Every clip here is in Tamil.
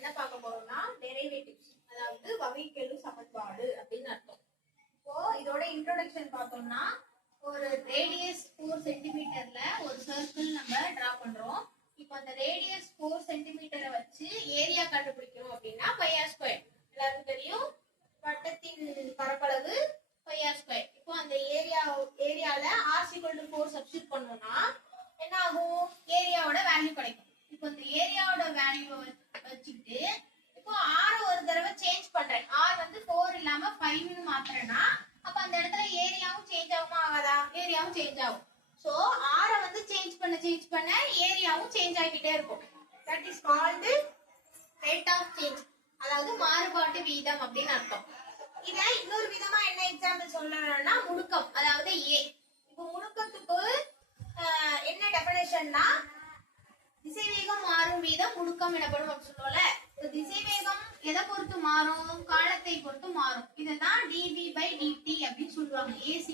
என்ன பார்க்க போறோம்னா டெரிவேட்டிவ்ஸ், அதாவது வகைக்கெழு சமன்பாடு அப்படின்னு அர்த்தம். இப்போ இதோட இன்ட்ரோடக்ஷன் பார்த்தோம்னா, ஒரு ரேடியஸ் 4 சென்டிமீட்டர்ல ஒரு சர்க்கிள் நம்ம டிரா பண்றோம். இப்போ அந்த ரேடியஸ் 4 சென்டிமீட்டரை வச்சு ஏரியா கண்டுபிடிக்கணும் அப்படின்னா பைஆர் ஸ்கொயர். எல்லாருக்கும் தெரியும், வட்டத்தின் பரப்பளவு பைஆர் ஸ்கொயர். இப்போ அந்த ஏரியால ஆர் ஈக்குவல் டு 4 சப்ஸ்டிட்யூட் பண்ணோம்னா என்ன ஆகும்? ஏரியாவோட வேல்யூ கிடைக்கும். இப்போ இந்த ஏரியாவோட வேல்யூ வச்சுக்கிட்டு இப்போ ஆர் ஒரு தடவை சேஞ்ச் பண்றேன். ஆர் வந்து 4 இல்லாம 5 ன்னு மாத்துறேன்னா அப்ப அந்த இடத்துல ஏரியாவும் சேஞ்ச் ஆகுமா ஆகாதா? ஏரியாவும் சேஞ்ச் ஆகும். சோ ஆரை வந்து சேஞ்ச் பண்ண ஏரியாவும் சேஞ்ச் ஆகிட்டே இருக்கும். That is called rate of change, அதாவது மாறுபாட்டு வீதம் அப்படின்னு அர்த்தம். இத இன்னொரு விதமா என்ன எக்ஸாம்பிள் சொல்லணும்னா முடுக்கம், அதாவது ஏ. இப்போ முடுக்கத்துக்கு என்ன டெஃபினேஷன்னா திசைவேகம் மாறும் வீதம் முடுக்கம் எனப்படும் அப்படின்னு சொல்லுவோம்ல. திசைவேகம் எதை பொறுத்து மாறும்? காலத்தை பொறுத்து மாறும். இதுதான் dv/dt அப்படின்னு சொல்லுவாங்க. a =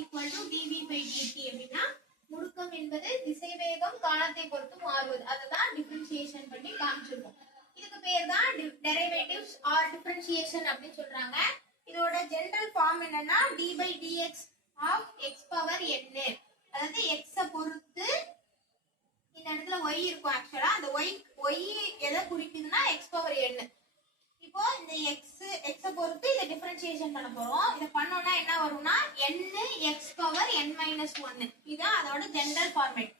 dv/dt அப்படின்னா முடுக்கம் என்பது திசைவேகம் காலத்தை பொறுத்து மாறுவது. அதுதான் டிஃபரன்ஷியேஷன் பண்ணி காமிச்சிருக்கோம். இதுக்கு பேர் தான் டெரிவேட்டிவ்ஸ் ஆர் டிஃபரன்ஷியேஷன் அப்படின்னு சொல்றாங்க. இதோட ஜெனரல் ஃபார்ம் என்னன்னா d/dx of x power n, அதாவது x பொறுத்து இந்த இடத்துல y இருக்கும். ஆக்சுவலா அந்த y எதை குறிக்குதுன்னா x power n. இப்போ இந்த x பொறுத்து இத டிஃபரன்ஷியேஷன் பண்ண போறோம். இத பண்ணோம்னா என்ன வரும்னா n x power n - 1. இதான் அதோட general format.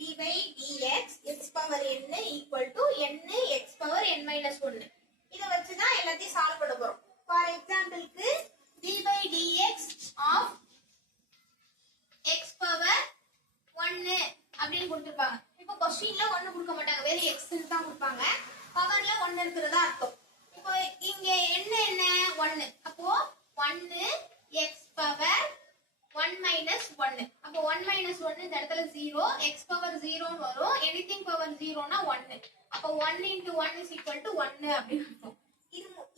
d/dx x power n = n x power n - 1. இத வச்சு தான் எல்லாத்தையும் சால்வ் பண்ண போறோம். ஃபார் எக்ஸாம்பிளுக்கு d/dx of x power 1 அப்படின்னு கொடுத்திருப்பாங்க. இப்போ क्वेश्चनல 1 கொடுக்க மாட்டாங்க, வெறும் x ன்னு தான் கொடுப்பாங்க. பவர்ல 1 இருக்குறதா அர்த்தம். இப்போ இங்க என்ன 1. அப்போ 1 x பவர் 1 - 1. அப்போ 1 - 1 இந்த இடத்துல 0, x பவர் 0 ன்னு வரும். எனிதிங் பவர் 0 னா 1. அப்போ 1 × 1 = 1 அப்படின்னு அர்த்தம்.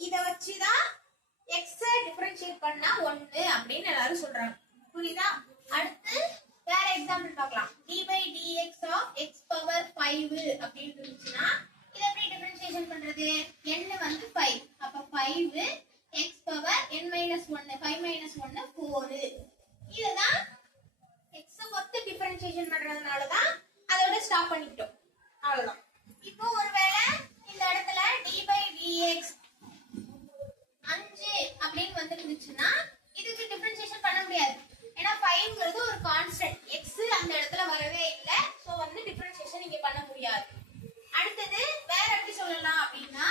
இத வச்சு தான் x டிஃபரன்ஷியேட் பண்ணா 1 அப்படின்னு எல்லாரும் சொல்றாங்க. புரியுதா? அடுத்து வேற எக்ஸாம்பிள் பார்க்கலாம். d/dx of x power 5 அப்படி இருந்துச்சுன்னா இத எப்படி டிஃபரன்ஷியேஷன் பண்றது? n வந்து 5. அப்ப 5 x power n - 1. 5 - 1 4. இதுதான் x பொறுத்து டிஃபரன்ஷியேஷன் பண்றதுனால தான் அதோட ஸ்டாப் பண்ணிட்டோம். அவ்வளவுதான். இப்போ ஒருவேளை இந்த இடத்துல d/dx 5 அப்படின்னு வந்துருந்துச்சுன்னா இதுக்கு டிஃபரன்ஷியேஷன் பண்ண முடியாது. ஏன்னா 5ங்கிறது ஒரு கான்ஸ்டன்ட், x அந்த இடத்துல வரவே இல்ல. சோ வந்து டிஃபரன்ஷியேஷன் இங்க பண்ண முடியாது. அடுத்தது வேற எப்படி சொல்லலாம் அப்படின்னா,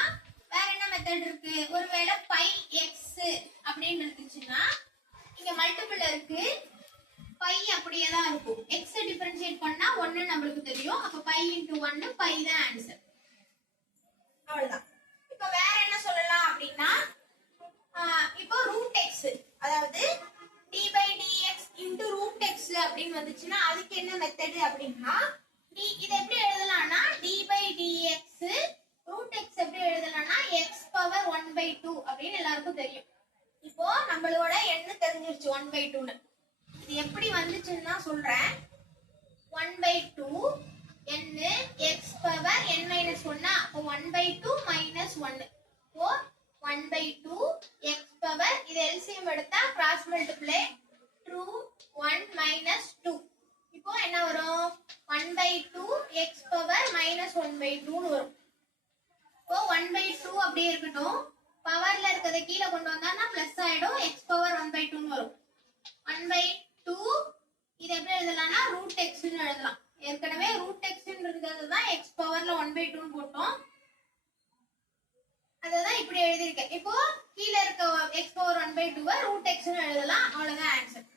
வேற என்ன மெத்தட் இருக்கு? ஒருவேளை πx அப்படின்னு இருந்துச்சுன்னா இங்க மல்டிபிள் இருக்கு, π அப்படியே தான் இருக்கும். x டிஃபரன்ஷியேட் பண்ணா 1 நம்மளுக்கு தெரியும். அப்ப π × 1 π தான் ஆன்சர். அவ்வளவுதான். இப்போ வேற என்ன சொல்லலாம் அப்படின்னா, இப்போ √x, அதாவது d/dx × √x அப்படின்னு வந்துச்சுன்னா அதுக்கு என்ன மெத்தட் அப்படின்னா, இத எப்படி எழுதலாம்னா d/dx √x எப்படி எழுதலாம்னா x பவர் 1/2 அப்படின்னு எல்லாருக்கும் தெரியும். இப்போ நம்மளோட n தெரிஞ்சிருச்சு 1/2 ன்னு. இது எப்படி வந்துச்சுன்னா சொல்றேன். 1/2 n x பவர் n - 1. அப்போ 1/2 - 1. இப்போ 1/2 x பவர், இது எல்சிஎம் எடுத்தா கிராஸ் மல்டிப்ளை 2 1 - 2. இப்போ என்ன வரும்? 1/2 x பவர் -1/2 ன்னு வரும். இப்போ 1/2 அப்படியே இருக்கட்டும். பவர்ல இருக்கதை கீழே கொண்டு வந்தா பிளஸ் ஆயிடும், x பவர் 1/2 ன்னு வரும். 1/2 இது எப்படி எழுதலாம்னா √x ன்னு எழுதலாம். ஏற்கனவே √x ன்னு இருந்தது தான் x பவர்ல 1/2 ன்னு போட்டோம். அததான் இப்படி எழுதிருக்கேன். இப்போ கீழ இருக்க x பவர் 1/2 √x ன்னு எழுதலாம். அவ்வளவுதான் ஆன்சர்.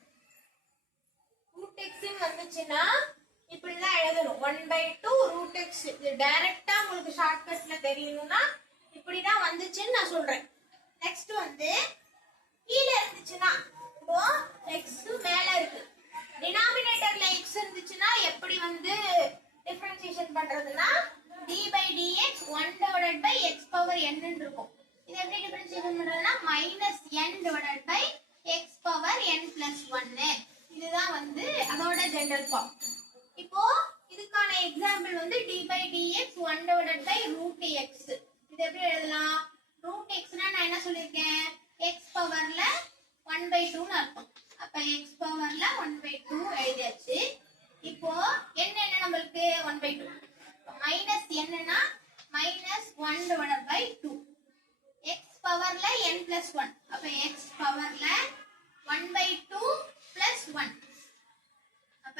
√x ன்னு வந்துச்சுன்னா இப்படி தான் எழுதணும். 1/2 √x. இது டைரக்ட்டா உங்களுக்கு ஷார்ட்கட்ல தெரியணும்னா இப்படி தான் வந்துச்சுன்னு நான் சொல்றேன். நெக்ஸ்ட் வந்து கீழ இருந்துச்சுன்னா, இப்போ x மேல இருக்கு, டினாமினேட்டர்ல x இருந்துச்சுன்னா எப்படி வந்து டிஃபரன்ஷியேஷன் பண்றதுன்னா d/dx 1/x power n ன்னு இருக்கும். இது எப்படி டிஃபரன்ஷியேஷன் பண்றதுன்னா -n/x power n + 1. இதுதான் வந்து அதோட ஜெனரல் ஃபார்ம். இப்போ இதுக்கான எக்ஸாம்பிள் வந்து d/dx 1/√x. இது எப்படி எழுதலாம்? ரூட் எக்ஸ்னா நான் என்ன சொல்லியிருக்கேன்? எக்ஸ் பவர்ல 1/2ன்னு அர்த்தம். அப்ப எக்ஸ் பவர்ல 1/2 எழுதியாச்சு. இப்போ n என்ன நம்மளுக்கு 1/2. மைனஸ் என்னன்னா -1/2. எக்ஸ் பவர்ல n+1. அப்ப எக்ஸ் பவர்ல 1/2 + 1. அப்ப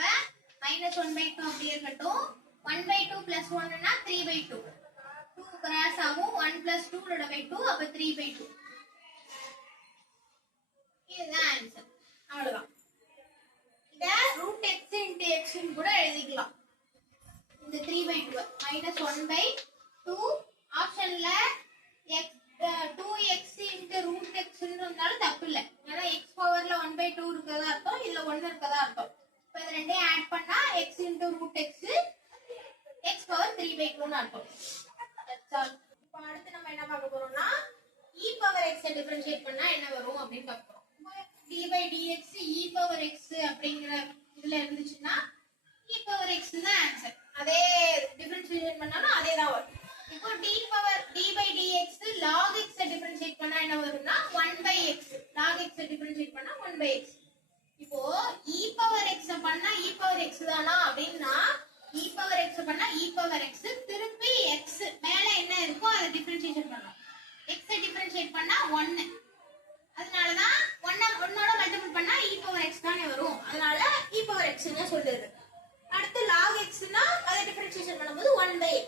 -1/2 அப்படியே இருக்கட்டும். 1/2 + 1னா 3/2. 2 கிராஸ் ஆகும். 1 + 2/2 அப்ப 3/2. இதுதான் ஆன்சர். அவ்வளவுதான். இத √x × x ன்னு கூட எழுதிக்கலாம். இந்த 3/2 -1/2 ஆப்ஷன்ல x 2x × √x ன்றதுனால தப்பு இல்ல. ஏன்னா x பவர்ல 1/2 இருக்கதா அர்த்தம், இதுல 1 இருக்கதா அர்த்தம். இப்போ இது ரெண்டையும் ஆட் பண்ணா x × √x x பவர் 3/2 ன்னு அர்த்தம். That's all. இப்போ அடுத்து நம்ம என்ன பார்க்க போறோம்னா e பவர் x டிஃபரன்ஷியேட் பண்ணா என்ன வரும் அப்படின்னு பார்க்க போறோம். d/dx e பவர் x அப்படிங்கற இதுல இருந்துச்சுன்னா e பவர் x தான் ஆன்சர். அதே டிஃபரன்ஷியேட் பண்ணாலும் அதே தான் வரும். இப்போ d/dx log x டிஃபரன்ஷியேட் பண்ணா என்ன வரும்னா 1/x. log x டிஃபரன்ஷியேட் பண்ணா 1/x. இப்போ e பவர் x பண்ணா e பவர் x தானா அப்படினா e பவர் x பண்ணா e பவர் x திருப்பி x மேல என்ன இருக்கோ அதை டிஃபரன்ஷியேட் பண்ணனும். x டிஃபரன்ஷியேட் பண்ணா 1. அதனால தான் 1 மல்டிபிள் பண்ணா e பவர் x தானே வரும். அதனால e பவர் x ன்னு சொல்றது. அடுத்து log x னா அதை டிஃபரன்ஷியேட் பண்ணும்போது 1/x.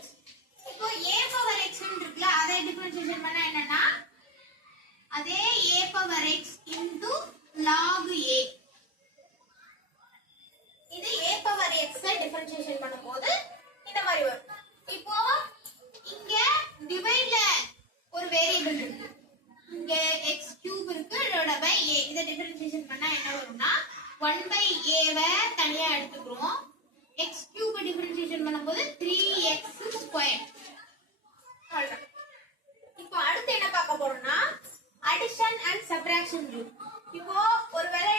இப்போ a பவர் x ன்னு இருக்குல அதை டிஃபரன்ஷியேட் பண்ணா என்னன்னா அதே a power x log a. இது a பவர் x டிஃபரன்ஷியேட் பண்ணும்போது இந்த மாதிரி வரும். இப்போ இங்க டிவைட்ல ஒரு வேரியபிள் இருக்கு. இங்க x³ இருக்கு / a. இத டிஃபரன்ஷியேட் பண்ணா என்ன வரும்னா 1/a வை தனியா எடுத்துக்கிறோம். x³ டிஃபரன்ஷியேட் பண்ணும்போது 3x². அவ்வளவுதான். இப்போ அடுத்து என்ன பார்க்க போறோம்னா அடிஷன் அண்ட் சப்ட்ராக்ஷன் ரூல். இப்போ ஒருவேளை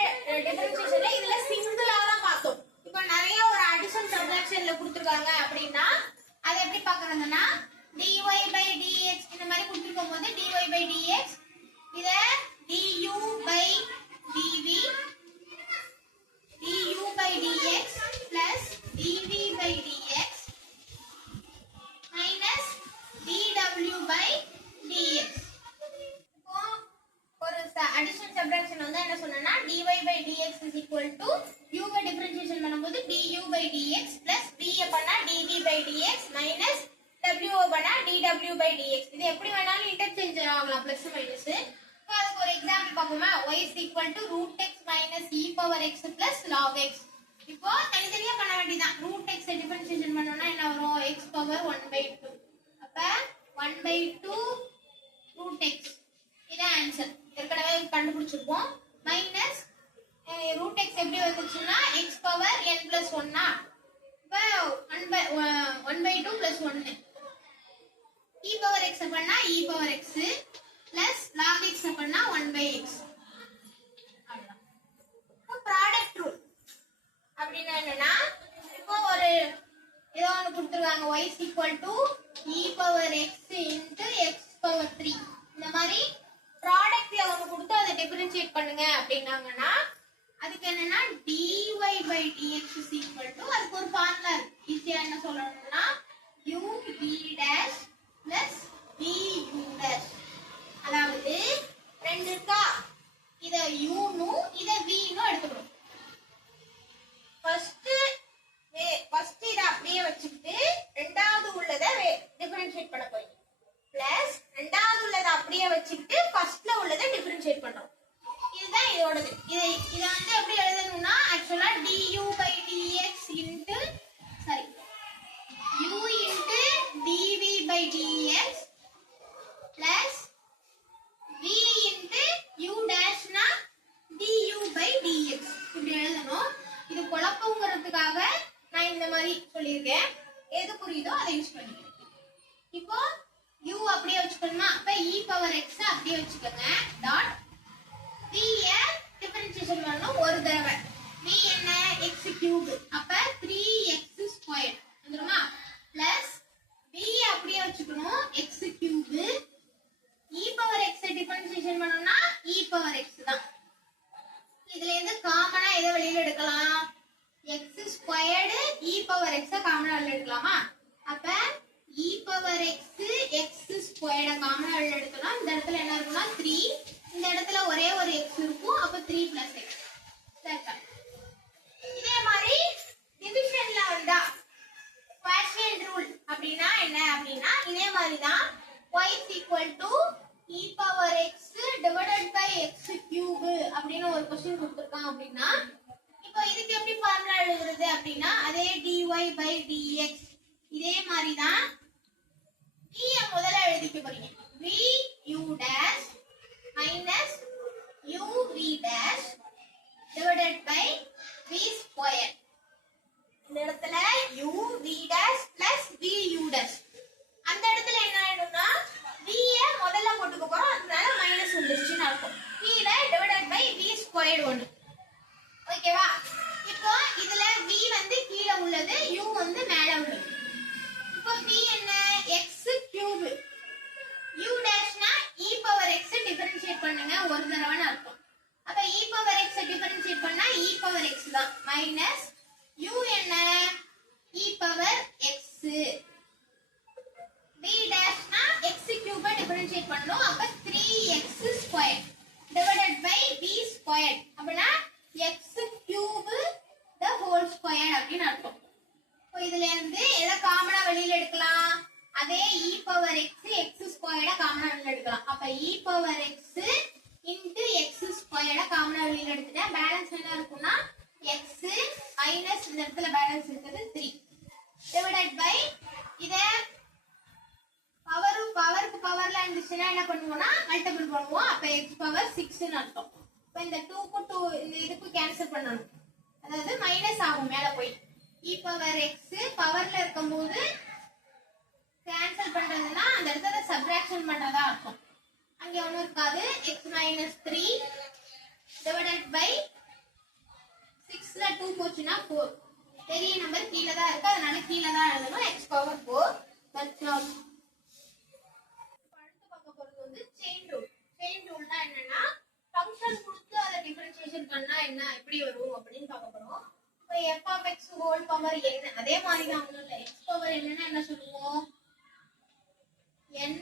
டிஃபரன்ஷியேஷன்ல இதுல சிங்கிளா தான் பார்த்தோம். இப்போ நிறைய ஒரு அடிஷன் சப்ட்ராக்ஷன்ல கொடுத்திருக்காங்க அப்படினா அதை எப்படி பார்க்கறதுன்னா dy/dx இந்த மாதிரி கொடுத்திருக்கும் போது dy/dx இத du/dv du/dx plus dv/dx minus dw/dx. இப்போ ஒரு அடிஷன் சப்ட்ராக்ஷன் வந்து என்ன சொன்னேன்னா dy/dx u வை டிஃபரன்ஷியேஷன் பண்ணும்போது du/dx plus d பண்ணா dv/dx minus w பண்ணா dw/dx. இது எப்படி வேணாலும் இன்டர்சேஞ்ச் ஆகலாம் பிளஸ் மைனஸ். இப்போ அதுக்கு ஒரு எக்ஸாம்பிள் பார்ப்போமா. y √x minus e power x plus log x. இப்போ தனித்தனியா பண்ண வேண்டியதான். √x டிஃபரன்ஷியேஷன் பண்ணோம்னா என்ன வரும்? x power 1/2. அப்ப 1/2 √x. இது ஆன்சர். ஏற்கனவே கண்டுபிடிச்சிருப்போம். மைனஸ் √x எப்படி வந்துச்சுன்னா x பவர் n+1 இப்போ 1/2 + 1. e பவர் x பண்ணா e power x plus log x பண்ணா 1/x. அவ்வளவுதான். இப்போ ப்ராடக்ட் ரூல் அப்படினா என்னன்னா இப்போ ஒரு ஏதோ ஒன்னு கொடுத்திருக்காங்க y e power x x power 3. இந்த மாதிரி ப்ராடக்ட்ல ஒன்னு கொடுத்து அதை டிஃபரன்ஷியேட் பண்ணுங்க அப்படினாங்கன்னா அதுக்கு என்னன்னா dy/dx அதுக்கு ஒரு ஃபார்முலா இருக்கு. ஈஸியா என்ன சொல்லணும்னா u(b' plus bu'. அதாவது ரெண்டு இருக்கா, இத u னும் இத v னும் எடுத்துக்கணும். ஃபர்ஸ்ட் இத அப்படியே வச்சுட்டு ரெண்டாவது உள்ளத டிஃபரன்ஷியேட் பண்ண போறீங்க. பிளஸ் ரெண்டாவது உள்ளத அப்படியே வச்சுட்டு ஃபர்ஸ்ட்ல உள்ளத டிஃபரன்ஷியேட் பண்றோம். இதுதான் இதோடது. இத வந்து எப்படி எழுதணும்னா ஆக்சுவலா du/dx u dv/dx plus v u னா du/dx இப்படி எழுதணும். இது குழப்பங்கிறதுக்காக நான் இந்த மாதிரி சொல்லியிருக்கேன். எது புரியுதோ அதை யூஸ் பண்ணிக்கிறேன். இப்போ u அப்படியே வச்சுக்கணுமா? அப்ப e பவர் x அப்படியே வச்சுக்கோங்க. டாட் v டிஃபரன்ஷியேஷன் பண்ணனும் ஒரு தடவை. v என்ன x³ அப்ப 3x² வந்துருமா? பிளஸ் v அப்படியே வச்சுக்கணும் x³ காமனா வெளில எடுக்கலாமா? அப்ப e பவர் x x ஸ்கொயர்ட காமனா வெளில எடுத்தோம்னா இந்த இடத்துல என்ன இருக்கும்னா 3, இந்த இடத்துல ஒரே ஒரு x இருக்கும். அப்ப 3 plus x. சரியா? இதே மாதிரி டிவிஷன்ல வந்தா குவாஷியன்ட் ரூல் அப்படினா என்ன அப்படினா இதே மாதிரி தான் y e power x divided by x cube அப்படின ஒரு क्वेश्चन கொடுத்திருக்கான் அப்படினா இப்போ இதுக்கு எப்படி ஃபார்முலா எழுதுறது அப்படினா அதே dy by dx இதே மாதிரி தான் v முதல்ல எழுதிக்க போறீங்க. v u dash minus u v dash divided by v square. இந்த இடத்துல u v dash plus v u dash. அந்த இடத்துல என்ன ஆயிடும்னா v ய முதல்ல போட்டுக்க போறோம். அதனால மைனஸ் வந்துருச்சுன்னு அர்த்தம். v ல divided by v squared 1. ஓகேவா? இப்போ இதுல v வந்து கீழ உள்ளது, u வந்து மேல உள்ளது. இப்போ v என்ன? x cube. u dashனா e power x differentiate பண்ணுங்க ஒரு தடவைன்னு அர்த்தம். அப்ப e power x டிஃபரன்ஷியேட் பண்ணா e power x தான் மைனஸ் u என்ன? e power x. v dashனா x cube differentiate பண்ணனும். அப்ப 3x squared divided by v squared. அப்படினா x cube the whole squared அப்படினு அர்த்தம். இப்போ இதுல இருந்து எதை காமனா வெளியில எடுக்கலாம்? அதே e power x x squared காமனா வெளியில எடுக்கலாம். அப்ப e power x into x squared காமனா வெளியில எடுத்துட்டா பேலன்ஸ் என்ன இருக்கும்னா x minus இந்த இடத்துல பேலன்ஸ் இருக்குது 3 divided by இத பவருக்கு பவர்ல இருந்துச்சுன்னா என்ன பண்ணுவோம்னா மல்டிபிள் பண்ணுவோம். அப்ப x பவர் 6 ன்னு அர்த்தம். இப்போ இந்த 2 க்கு 2 இந்த இதுக்கு கேன்சல் பண்ணனும். அதாவது மைனஸ் ஆகும் மேல போய். e பவர் x பவர்ல இருக்கும்போது கேன்சல் பண்றதுனா அந்த இடத்துல சப்ட்ராக்ஷன் பண்றதா அர்த்தம். அங்க ஒண்ணும் இருக்காது. x minus 3 divided by 6ல 2 போச்சுனா 4. பெரிய நம்பர் கீழ தான் இருக்கு. அதனால கீழ தான் எழுதணும். x power 4. that's all. அடுத்து பார்க்க போறது வந்து செயின் ரூல். செயின் ரூல்னா என்னன்னா ஃபங்க்ஷன் கொடுத்து அத டிஃபரன்ஷியேஷன் பண்ணா என்ன எப்படி வரும் அப்படினு பார்க்க போறோம். இப்போ f of x whole power n அதே மாதிரி தான் ஒண்ணும் இல்ல. x பவர் என்னன்னா என்ன சொல்லுவோம்? n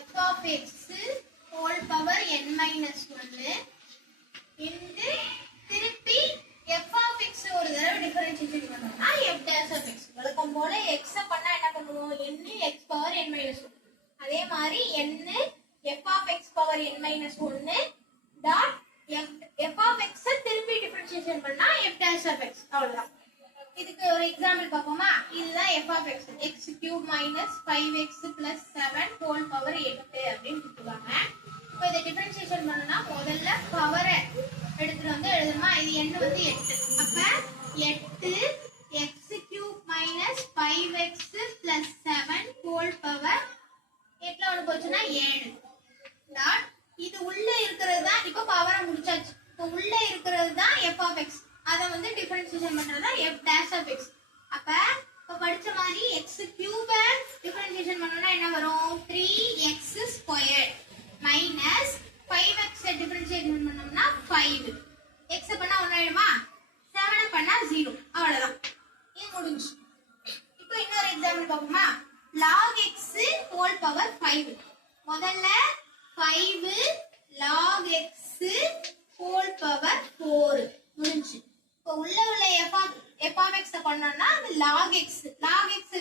f of x whole power n minus 1 into திருப்பி f of x ஒரு தடவை டிஃபரன்ஷியேஷன் பண்ணோம்னா f dash of x. வழக்கம் போல x பண்ணா என்ன பண்ணுவோம்? n x power n minus 1. அதே மாதிரி n f of x power n minus 1 dot f of x திருப்பி டிஃபரன்ஷியேஷன் பண்ணா f dash of x. அவ்வளவுதான். இதுக்கு ஒரு எக்ஸாம்பிள் பார்ப்போமா? இதுதான் f of x x cube minus 5x plus 7 whole power 8 அப்படின்னு கொடுத்துருவாங்க. இப்போ இதை டிஃபரன்ஷியேஷன் பண்ணனா முதல்ல பவரை எடுத்துட்டு வந்து எழுதணுமா? இது n வந்து 8. அப்ப 8 x cube minus 5x plus 7 whole power 8ல ஒன்று போச்சுன்னா 7 டாட் இது உள்ள இருக்கிறது தான். இப்போ பவரை முடிச்சாச்சு. இப்போ உள்ள இருக்கிறது தான் f of x. அத வந்து டிஃபரன்ஷியேஷன் பண்றது தான் f dash of x. அப்ப இப்ப படிச்ச மாதிரி x cube டிஃபரன்ஷியேஷன் பண்ணனும்னா என்ன வரும்? 3x squared minus 5x differentiation பண்ணோம்னா 5. x பண்ணா 1 ஆயிடுமா? 7 பண்ணா 0. அவ்வளவுதான். இது முடிஞ்சு. இப்போ இன்னொரு எக்ஸாம்பிள் பார்ப்போமா? log x whole power 5. முதல்ல 5 log x whole power 4 முடிஞ்சு. இப்போ உள்ள f of x பண்ணோம்னா அது log x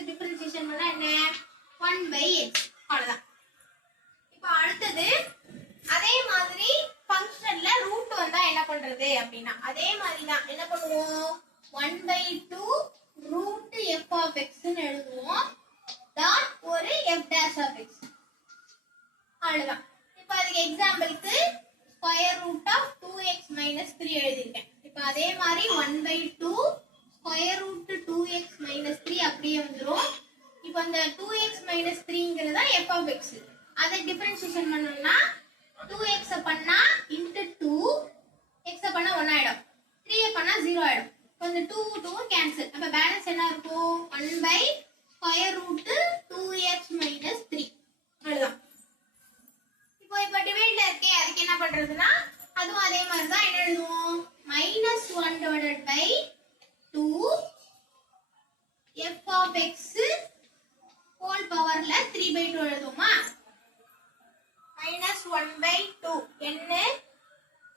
டிஃபரன்ஷியேஷன் பண்ணா என்ன? 1/x. அவ்வளவுதான். இப்போ அடுத்தது அதே மாதிரி ஃபங்க்ஷன்ல ரூட் வந்தா என்ன பண்றது அப்படினா அதே மாதிரி தான் என்ன பண்ணுவோம்? 1/2 root f of x ன்னு எழுதுவோம். டாட் ஒரு f dash of x. அவ்வளவுதான். இப்போ அதுக்கு எக்ஸாம்பிளுக்கு square root of 2x minus 3 எழுதிருக்கேன். இப்போ அதே மாதிரி 1/2 ஸ்கொயர் ரூட் 2x minus 3 அப்படியே வந்துரும். இப்போ அந்த 2x minus 3ங்கிறது தான் f of x. அதை டிஃபரன்ஷியேஷன் பண்ணனும்னா 2x பண்ணா into 2 x பண்ணா 1 ஆயிடும். 3 பண்ணா 0 ஆயிடும். இப்போ இந்த 2 2 கேன்சல். அப்ப பேலன்ஸ் என்ன இருக்கும்? 1 square root 2x minus 3. அவ்வளவுதான். இப்போ டிவைட்ல இருக்கே அதுக்கு என்ன பண்றதுன்னா அதுவும் அதே மாதிரி தான் என்ன எழுதுவோம்? -1 divided by 2 f of x whole powerல 3/2 எழுதுமா minus 1/2 n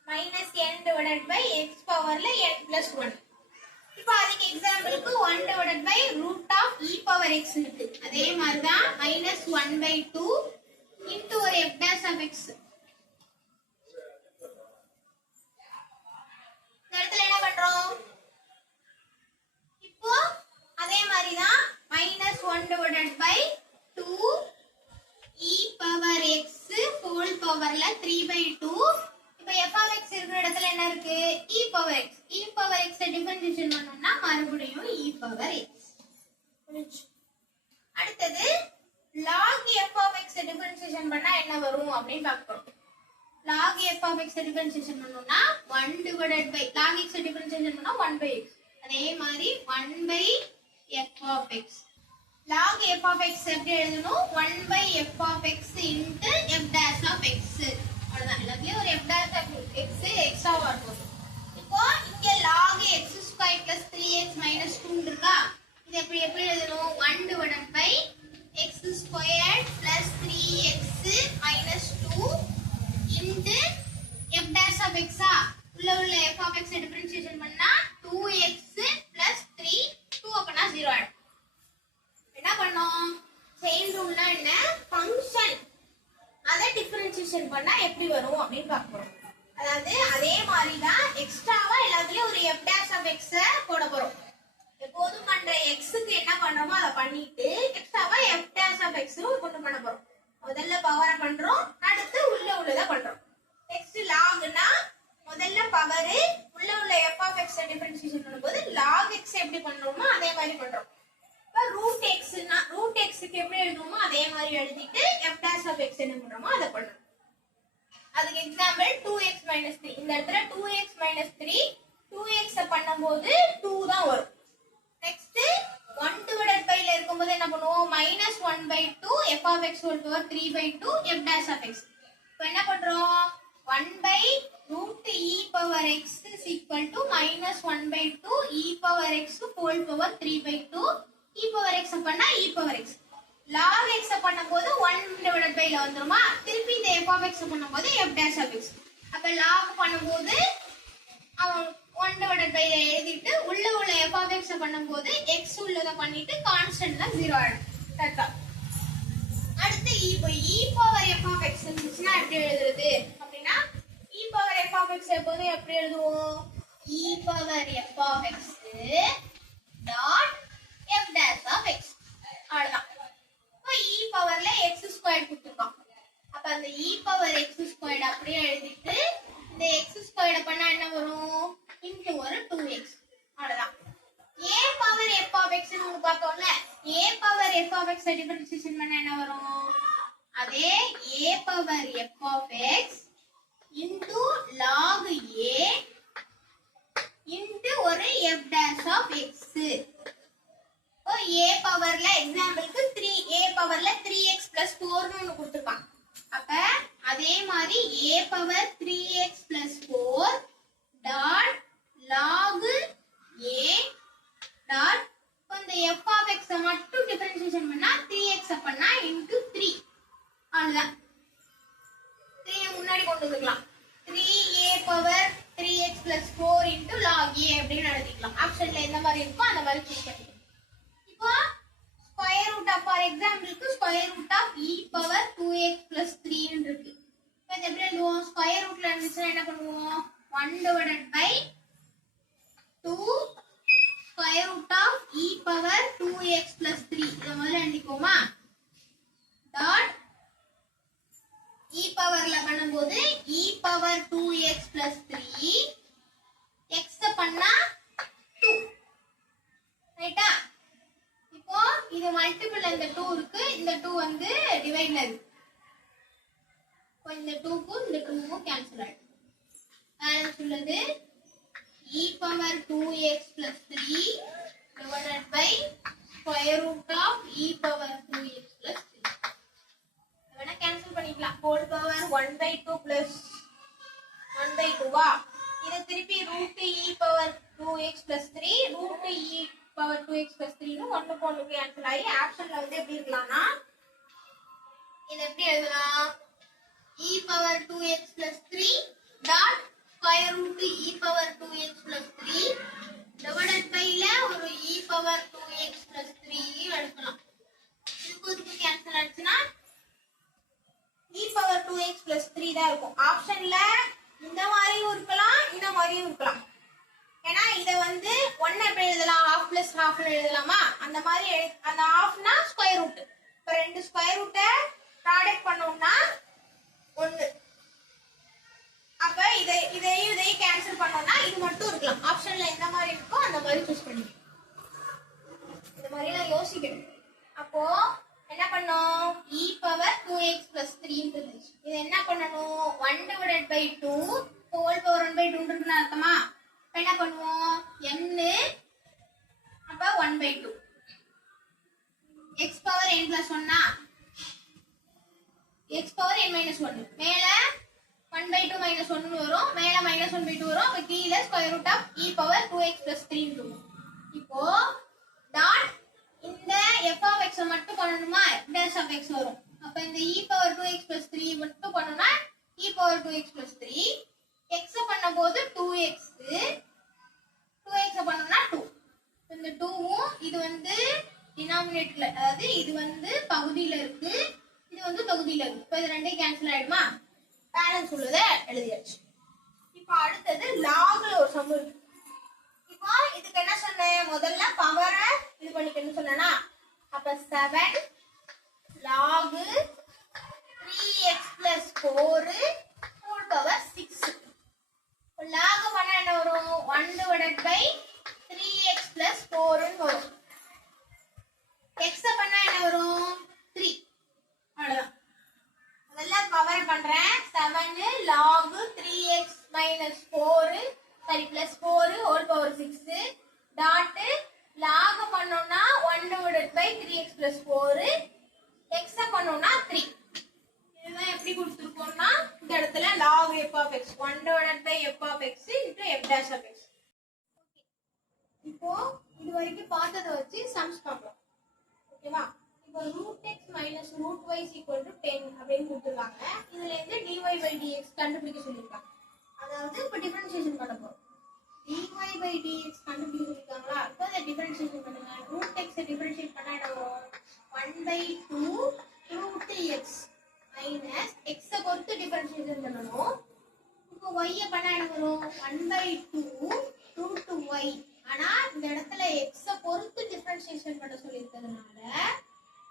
minus n divided by x powerல n plus 1. இப்போ அதுக்கு எக்ஸாம்பிளுக்கு 1 divided by root of e power x இருக்கு. அதே மாதிரி தான் minus 1/2 into ஒரு f dash of x. இந்த இடத்துல என்ன பண்றோம்? இப்போ அதே மாதிரி தான் minus 1 divided by 2 e power x whole powerல 3/2. இப்போ f of x இருக்கிற இடத்துல என்ன இருக்கு? e power x. e power x differentiation பண்ணோம்னா மறுபடியும் e power x. அடுத்தது log f of x differentiation பண்ணா என்ன வரும் அப்படினு பார்ப்போம். log f of x differentiation பண்ணோம்னா 1 divided by log x differentiation பண்ணா 1/x. அதே மாதிரி 1/f of x. log f of x எப்படி எழுதணும்? 1/f of x into f dash of x. அவ்வளவுதான். எல்லாத்துலயும் ஒரு f dash of x extra வரும். இப்போ இங்க log x² plus 3x minus 2 இருக்கா? இது எப்படி எழுதணும்? 1 divided by x² plus 3x minus 2 into f dash of x. உள்ள f of x டிஃபரன்ஷியேஷன் பண்ணா 2x plus 3 2 அப்பனா 0 ஆயிடும். என்ன பண்ணோம்? செயின் ரூல்னா என்ன? ஃபங்க்ஷன் அத டிஃபரன்ஷியேஷன் பண்ணா எப்படி வரும் அப்படினு பார்ப்போம். அதாவது அதே மாதிரி தான் எக்ஸ்ட்ராவா எல்லாத்துலயும் ஒரு f dash of x போட போறோம். எப்போதும் பண்ற x க்கு என்ன பண்றோமோ அத பண்ணிட்டு எக்ஸ்ட்ராவா f dash of x கொண்டு பண்ண போறோம். முதல்ல பவரை பண்றோம், அடுத்து உள்ளத பண்றோம். நெக்ஸ்ட் logனா முதல்ல பவர் உள்ள f of x டிஃபரன்ஷியேஷன் பண்ணும்போது log x எப்படி பண்றோமோ அதே மாதிரி பண்றோம். இப்ப root x னா root x க்கு எப்படி எழுதுவோமோ அதே மாதிரி எழுதிட்டு f dash of x என்ன பண்றோமோ அத பண்றோம். அதுக்கு எக்ஸாம்பிள் 2x minus 3. இந்த இடத்துல 2x minus 3 2x பண்ணும்போது 2 தான் வரும். நெக்ஸ்ட் 1 divided by ல இருக்கும்போது என்ன பண்ணுவோம்? minus 1/2 f of x whole power 3/2 f dash of x. இப்போ என்ன பண்றோம்? 1/root e power x is equal to minus 1/2 e power x whole power 3/2 e power x பண்ணா e power x. log x பண்ணும்போது 1 divided by ல வந்துருமா? திருப்பி இந்த f of x பண்ணும்போது f dash of x. அப்ப log பண்ணும்போது 1 divided by ல எழுதிட்டு உள்ள f of x பண்ணும்போது x உள்ளத பண்ணிட்டு கான்ஸ்டன்ட்ல 0 ஆயிடும். கரெக்ட்டா? அடுத்து e power f of x இருந்துச்சுனா எப்படி எழுதுறது அப்படினா e power f of x எப்போதும் எப்படி எழுதுவோம்? e power f of x dot f dash of x. அவ்வளவுதான். இப்போ e பவர்ல x² கொடுத்திருக்கோம். அப்ப அந்த e power x² அப்படியே எழுதிட்டு இந்த x² பண்ணா என்ன வரும்? into ஒரு 2x. அவ்வளவுதான். a power f of x னு பார்த்தோம்ல, a power f of x differentiation பண்ணா என்ன வரும்? அதே a power f of x into log a into ஒரு f dash of x. இப்போ a பவர்ல எக்ஸாம்பிளுக்கு 3 a பவர்ல 3x plus 4 னு ஒன்னு கொடுத்திருப்பாங்க. அப்ப அதே மாதிரி a power 3x plus 4 dot log a dot இந்த f of x மட்டும் டிஃபரன்ஷியேஷன் பண்ணா 3x பண்ணா into 3. அவ்வளவுதான். 3 முன்னாடி கொண்டு வந்துக்கலாம். 3a power 3x plus 4 into log a அப்படின்னு எழுதிக்கலாம். ஆப்ஷன்ல எந்த மாதிரி இருக்கோ அந்த மாதிரி சூஸ் பண்ணிக்கலாம். இப்போ ஸ்கொயர் ரூட் ஆஃப் ஃபார் எக்ஸாம்பிளுக்கு square root of e power 2x plus 3 ன்னு இருக்கு. இப்போ இது எப்படி எழுதுவோம்? ஸ்கொயர் ரூட்ல இருந்துச்சுன்னா என்ன பண்ணுவோம்? 1 divided by 2 square root of e power 2x plus 3. இத முதல்ல எழுதிக்கோமா? டாட் e பவர்ல பண்ணும்போது e power 2x plus 3 x பண்ணா 2. ரைட்டா? இப்போ இது மல்டிபிள் இந்த 2 இருக்கு, இந்த 2 வந்து டிவைட்ல இருக்கு. இப்போ இந்த 2 க்கும் இந்த 2 க்கும் கேன்சல் ஆயிடும். பேலன்ஸ் உள்ளது e power 2x plus 3 divided by square root of e power 2x plus 3. இவனை கேன்சல் பண்ணிக்கலாம். whole power 1/2 plus 1/2 வா? இது திருப்பி root e power 2x plus 3 root e power 2x plus 3 னு ஒண்ணுக்கு ஒண்ணு கேன்சல் ஆகி ஆப்ஷன்ல வந்து எப்படி இருக்கலாம்னா இது எப்படி எழுதலாம் e power 2x plus 3 dot square root e power 2x plus 3 divided by ல ஒரு e power 2x plus 3 எழுதலாம் இதுக்கு கேன்சல் ஆச்சுனா e power 2x plus 3 தான் இருக்கும் ஆப்ஷன்ல இந்த மாதிரியும் இருக்கலாம் இந்த மாதிரியும் இருக்கலாம் ஏனா இத வந்து 1 எப்படி எழுதலாம் half plus half னு எழுதலாமா அந்த மாதிரி அந்த halfனா ஸ்கொயர் ரூட் இப்ப ரெண்டு ஸ்கொயர் ரூட்டை ப்ராடக்ட் பண்ணோம்னா 1 அப்ப இதையும் கேன்சல் பண்ணோம்னா இது மட்டும் இருக்கலாம் ஆப்ஷன்ல எந்த மாதிரி இருக்கோ அந்த மாதிரி சூஸ் பண்ணிக்கலாம் இந்த மாதிரி நான் யோசிக்கணும் அப்போ என்ன பண்ணோம் e பவர் 2x plus 3 இருந்துச்சு இது என்ன பண்ணனும் 1 divided by 2 whole power 1 by 2 இருக்குன்னு அர்த்தமா என்ன பண்ணுவோம் n அப்ப 1 by 2 x power n plus 1 x power n minus 1 மேல 1 by 2 minus 1 வரும் மேல minus 1 by 2 வரும் அப்ப கீழ square root of e power 2x plus 3 இருக்கும் இப்போ டாட் இந்த f of x மட்டும் பண்ணனுமா dash of x வரும் அப்ப இந்த e power 2x plus 3 மட்டும் பண்ணனும்னா e power 2x plus 3 x பண்ணும்போது 2x 2x பண்ணனும்னா 2 இந்த 2 வும் இது வந்து டினாமினேட்டர்ல அதாவது இது வந்து பகுதியில இருக்கு இது வந்து தொகுதியில இருக்கு இப்ப இது ரெண்டையும் கேன்சல் ஆயிடுமா பேலன்ஸ் உள்ளத எழுதியாச்சு இப்போ அடுத்தது லாக்ல ஒரு சம் இருக்கு இப்போ இதுக்கு என்ன சொன்னேன் முதல்ல பவரை இது பண்ணிக்கணும் சொன்னேனா அப்ப 7 log 3x plus 4 whole power 6 log பண்ணா என்ன வரும் 1 divided by 3x plus 4 ன்னு வரும் x பண்ணா என்ன வரும் 3 அவ்வளவுதான் அதெல்லாம் பவர் பண்றேன் 7 log 3x minus 4 sorry plus 4 whole power 6 dot log பண்ணோம்னா 1 divided by 3x plus 4 x பண்ணோம்னா 3 இதுதான் எப்படி கொடுத்திருக்கோம்னா இந்த இடத்துல log f of x 1 divided by f of x into f dash of x இப்போ இது வரைக்கும் பார்த்தத வச்சு சம்ஸ் பார்க்கலாம் ஓகேவா இப்போ √x minus √y = 10 அப்படினு கொடுத்திருக்காங்க இதுல இருந்து dy by dx கண்டுபிடிக்க சொல்லிருக்காங்க அதாவது இப்ப டிஃபரன்ஷியேஷன் பண்ண போறோம் dy by dx கண்டுபிடிக்க சொல்லிருக்காங்களா இப்போ இத டிஃபரன்ஷியேஷன் பண்ணுங்க √x டிஃபரன்ஷியேட் பண்ணா என்ன வரும் 1/2 √x minus x பொறுத்து டிஃபரன்ஷியேஷன் பண்ணனும் இப்போ y பண்ணா என்ன வரும் 1/2 √y ஆனா இந்த இடத்துல x பொறுத்து டிஃபரன்ஷியேஷன் பண்ண சொல்லிருக்கிறதுனால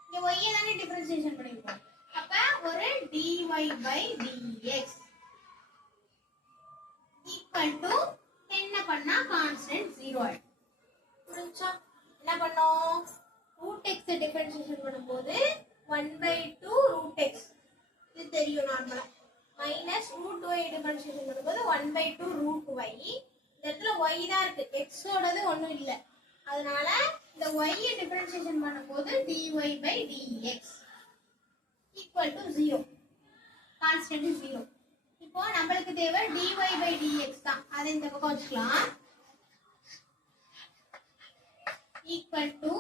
இங்க y தானே டிஃபரன்ஷியேஷன் பண்ணிருக்கோம் அப்ப ஒரு dy by dx equal to என்ன பண்ணா கான்ஸ்டன்ட் 0 ஆயிடும் புரிஞ்சா என்ன பண்ணோம் √x டிஃபரன்ஷியேஷன் பண்ணும்போது 1/2 √x இது தெரியும் நார்மலா மைனஸ் √y டிஃபரன்ஷியேஷன் பண்ணும்போது 1/2 √y இந்த இடத்துல y தான் இருக்கு x ஓடது ஒண்ணும் இல்ல அதனால இந்த y டிஃபரன்ஷியேஷன் பண்ணும்போது dy by dx equal to 0 constant 0 இப்போ நமக்கு தேவை dy by dx தான் அதை இந்த பக்கம் வச்சுக்கலாம் equal to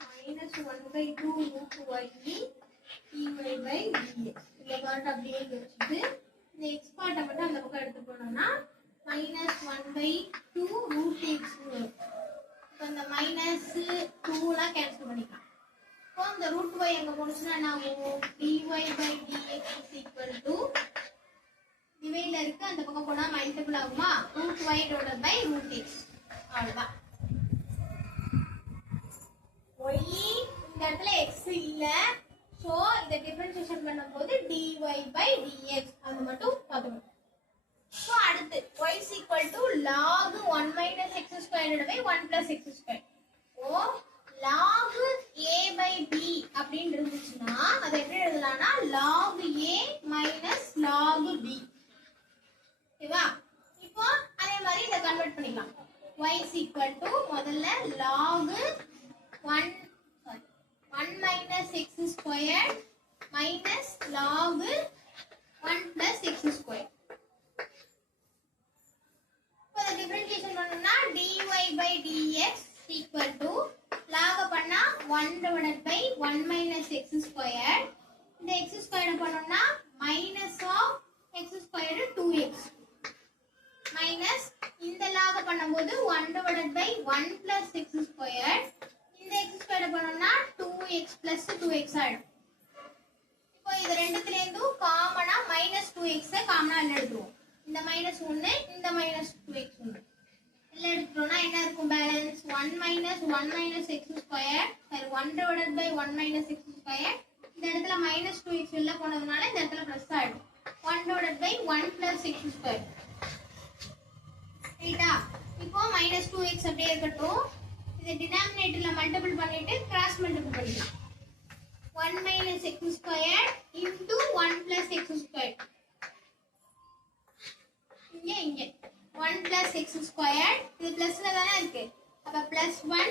minus 1/2 √y dy by dx இந்த பார்ட் அப்படியே வச்சிட்டு இந்த x பார்ட்ட மட்டும் அந்த பக்கம் எடுத்து போனோம்னா minus 1/2 √x வரும் இப்போ இந்த minus 2 லாம் கேன்சல் பண்ணிக்கலாம் இப்போ இந்த √y எங்க போனுச்சுனா என்ன ஆகும் dy by dx equal to டிவைட்ல இருக்கு அந்த பக்கம் போனா மல்டிபிள் ஆகுமா √y divided by √x அவ்வளவுதான் y இந்த இடத்துல x இல்ல சோ இத டிஃபரன்ஷியேஷன் பண்ணும்போது dy by dx அது மட்டும் பார்க்கணும் சோ அடுத்து y log 1 minus x squared by 1 plus x squared O log a by b அப்படினு இருந்துச்சுனா அதை எப்படி எழுதலாம்னா log a minus log b ஓகேவா இப்போ அதே மாதிரி இத கன்வர்ட் பண்ணிக்கலாம் y முதல்ல log 1 minus x squared minus log 1 plus x squared இப்போ இத டிஃபரன்ஷியேஷன் பண்ணனும்னா dy by dx equal to log பண்ணா 1 divided by 1 minus x squared. இந்த x squared பண்ணனும்னா minus of x squared 2x minus இந்த log பண்ணும்போது 1 divided by 1 plus x squared. இந்த x squared பண்ணனும்னா 2x plus 2x ஆயிடும். இப்போ இது ரெண்டுத்துல இருந்தும் காமனா -2x காமனா எடுத்துருவோம். இந்த -1 இந்த -2x உண்டு. எல்லாம் எடுத்துட்டோம்னா என்ன இருக்கும் பேலன்ஸ் 1 minus x squared சரி 1 divided by 1 minus x squared. இந்த இடத்துல -2x உள்ள போனதுனால இந்த இடத்துல பிளஸ் ஆயிடும். 1 divided by 1 plus x squared. ரைட்டா? இப்போ -2x அப்படியே இருக்கட்டும். இத டினாமினேட்டர்ல மல்டிபிள் பண்ணிட்டு கிராஸ் மல்டிபிள் பண்ணிடலாம். 1 minus x squared into 1 plus x squared. இங்க 1 plus x squared இது பிளஸ்ல தானே இருக்கு. அப்ப +1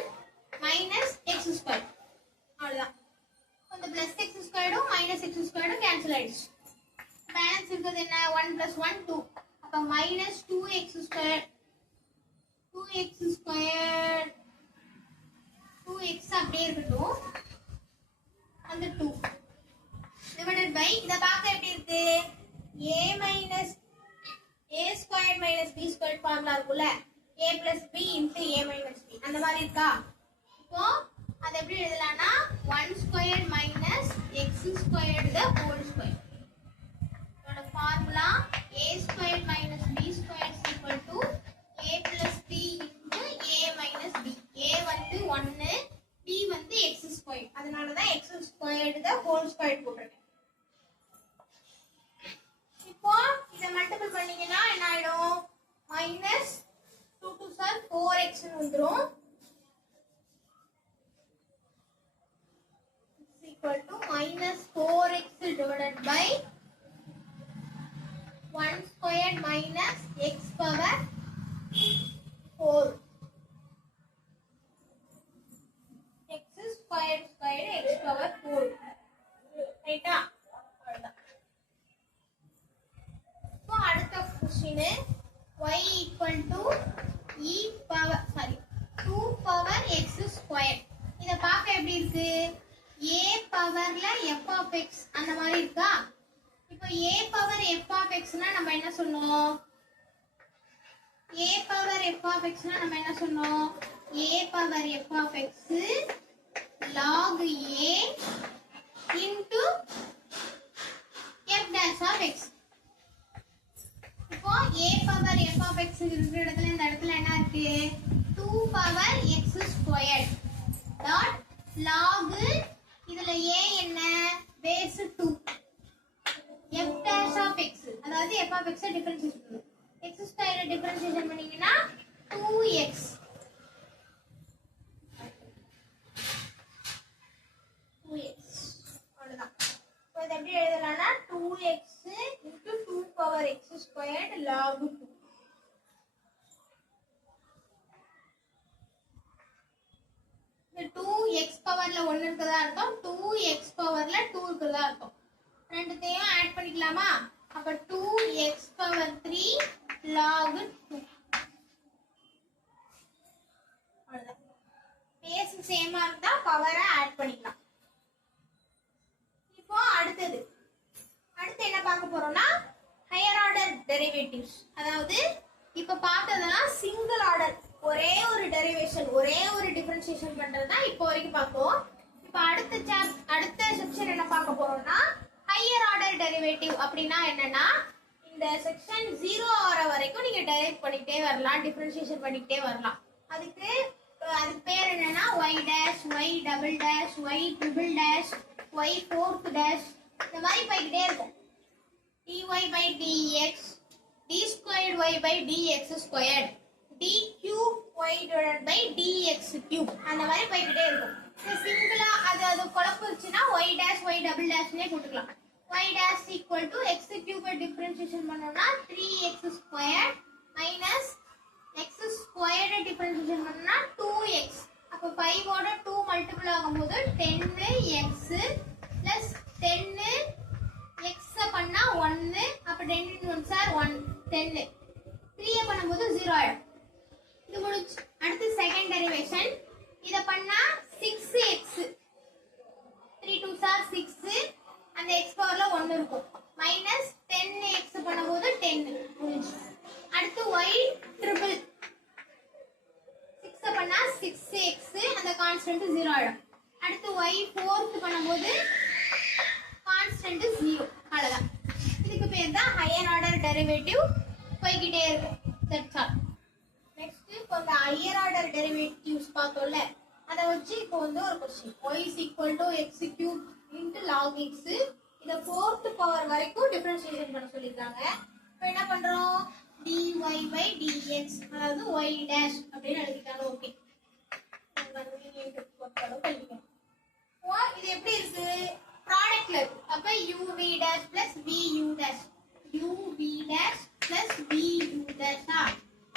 minus x squared. அவ்வளவுதான். அந்த plus x squared minus x squared cancel ஆயிடுச்சு. பேலன்ஸ் இருக்குது என்ன 1 plus 1 2. அப்ப -2x squared 2x squared 2x அப்படியே இருக்கட்டும். அந்த 2 divided by இத பார்க்க எப்படி இருக்கு a minus a squared minus b squared formula இருக்குல a plus b into a minus b அந்த மாதிரி இருக்கா. இப்போ அது எப்படி எழுதலாம்னா 1 squared minus x squared the whole square. இதோட formula a squared minus b squared is equal to a plus b into a minus b. a வந்து 1 b வந்து x squared. அதனால தான் x squared the whole squared போட்டுருக்கேன். இப்போ இத மல்டிபிள் பண்ணீங்கன்னா என்ன ஆயிடும் -2 to 4x ன்னு வந்துரும். is equal to -4x divided by 1 squared minus x power 4. x squared squared x power 4. ரைட்டா? அவ்வளவுதான். இப்போ அடுத்த question y equal to 2 power x squared. இத பார்க்க எப்படி இருக்கு a பவர்ல f of x அந்த மாதிரி இருக்கா. இப்போ a power f of x னா நம்ம என்ன சொன்னோம் a power f of x னா நம்ம என்ன சொன்னோம் a power f of x log a into f dash of x. இப்போ a power f of x இருக்கிற இடத்துல இந்த இடத்துல என்ன இருக்கு 2 power x squared dot log இதுல a என்ன base 2 f dash of x அதாவது f of x டிஃபரன்ஷியேட் பண்ணனும். x squared டிஃபரன்ஷியேட் பண்ணீங்கன்னா 2x அவ்வளவுதான். இப்போ இத எப்படி எழுதலாம்னா 2x into 2 power x squared log 2. இந்த 2x பவர்ல 1 இருக்கதா அர்த்தம் 2x பவர்ல 2 இருக்கதா அர்த்தம். ரெண்டுத்தையும் ஆட் பண்ணிக்கலாமா. அப்ப 2x power 3 log 2. அவ்வளவுதான். பேஸ் சேமா இருந்தா பவரை ஆட் பண்ணிக்கலாம். இப்போ அடுத்து என்ன பார்க்க போறோம்னா ஹையர் ஆர்டர் டெரிவேட்டிவ்ஸ். அதாவது இப்ப பார்த்ததெல்லாம் சிங்கிள் ஆர்டர் ஒரே ஒரு டெரிவேஷன் ஒரே ஒரு டிஃபரன்ஷியேஷன் பண்றது தான் இப்போ வரைக்கும் பார்த்தோம். இப்போ அடுத்த செக்ஷன் என்ன பார்க்க போறோம்னா ஹையர் ஆர்டர் டெரிவேட்டிவ் அப்படின்னா என்னன்னா இந்த செக்ஷன் 0 ஆற வரைக்கும் நீங்க டெரைவ் பண்ணிட்டே வரலாம் டிஃபரன்ஷியேஷன் பண்ணிட்டே வரலாம். அதுக்கு பேர் என்னன்னா y dash y double dash y triple dash y fourth dash இந்த மாதிரி போயிட்டே இருக்கும். dy by dx d squared y by dx squared d cube y divided by dx cube அந்த மாதிரி போயிட்டே இருக்கும். இது சிம்பிளா அது குழப்பிச்சுனா y dash y double dash னே போட்டுக்கலாம். y dash equal to x cube differentiation பண்ணோம்னா 3x squared minus x squared differentiation பண்ணா 2x. அப்ப 5 ஓட 2 மல்டிபிள் ஆகும்போது 10x plus 10 x பண்ணா 1 அப்ப 10 1 சார் 1 10 3 பண்ணும்போது 0 ஆயிடும். இது முடிச்சு அடுத்து செகண்ட் டெரிவேஷன். இத பண்ணா 6x 3 2s are 6 அந்த x பவர்ல 1 இருக்கும் மைனஸ் 10x பண்ணும்போது 10 முடிஞ்சு. அடுத்து y ட்ரிபிள் 6 பண்ணா 6x அந்த கான்ஸ்டன்ட் 0 ஆயிடும். அடுத்து y ஃபோர்த் பண்ணும்போது கான்ஸ்டன்ட் 0 அவ்வளவுதான். இதுக்கு பேர் தான் ஹையர் ஆர்டர் டெரிவேட்டிவ். போய்கிட்டே இருக்கும். That's all. நெக்ஸ்ட் இப்போ இந்த ஹையர் ஆர்டர் டெரிவேட்டிவ்ஸ் பார்த்தோம்ல அத வச்சு இப்போ வந்து ஒரு question y x³ log x இத ஃபோர்த் பவர் வரைக்கும் டிஃபரன்ஷியேஷன் பண்ண சொல்லிருக்காங்க. இப்போ என்ன பண்றோம் dy by dx அதாவது y dash அப்படினு எழுதிட்டாலும் ஓகே. இது எப்படி இருக்கு ப்ராடக்ட்ல இருக்கு. அப்ப uv dash plus vu dash uv dash plus vu dash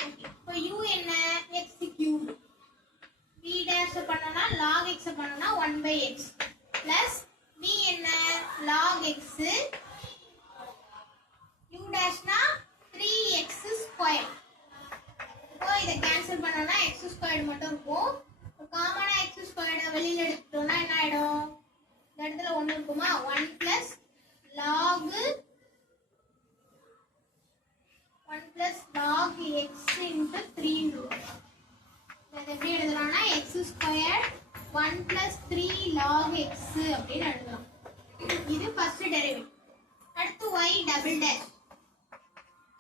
okay. இப்போ u என்ன x³ v dash பண்ணனா log x பண்ணனா 1/x plus v என்ன log x u dash னா 3x ஸ்கொயர். இப்போ இத கேன்சல் பண்ணனா x ஸ்கொயர் மட்டும் இருக்கும். காமனா x ஸ்கொயர்ட வெளியில எடுத்துட்டோம்னா என்ன ஆயிடும் இந்த இடத்துல 1 இருக்குமா 1 plus log x into 3 இருக்கும். இத எப்படி எழுதலாம்னா x square 1 plus 3 log x அப்படினு எழுதலாம். இது ஃபர்ஸ்ட் டெரிவேட்டிவ். அடுத்து y டபுள் டேஷ்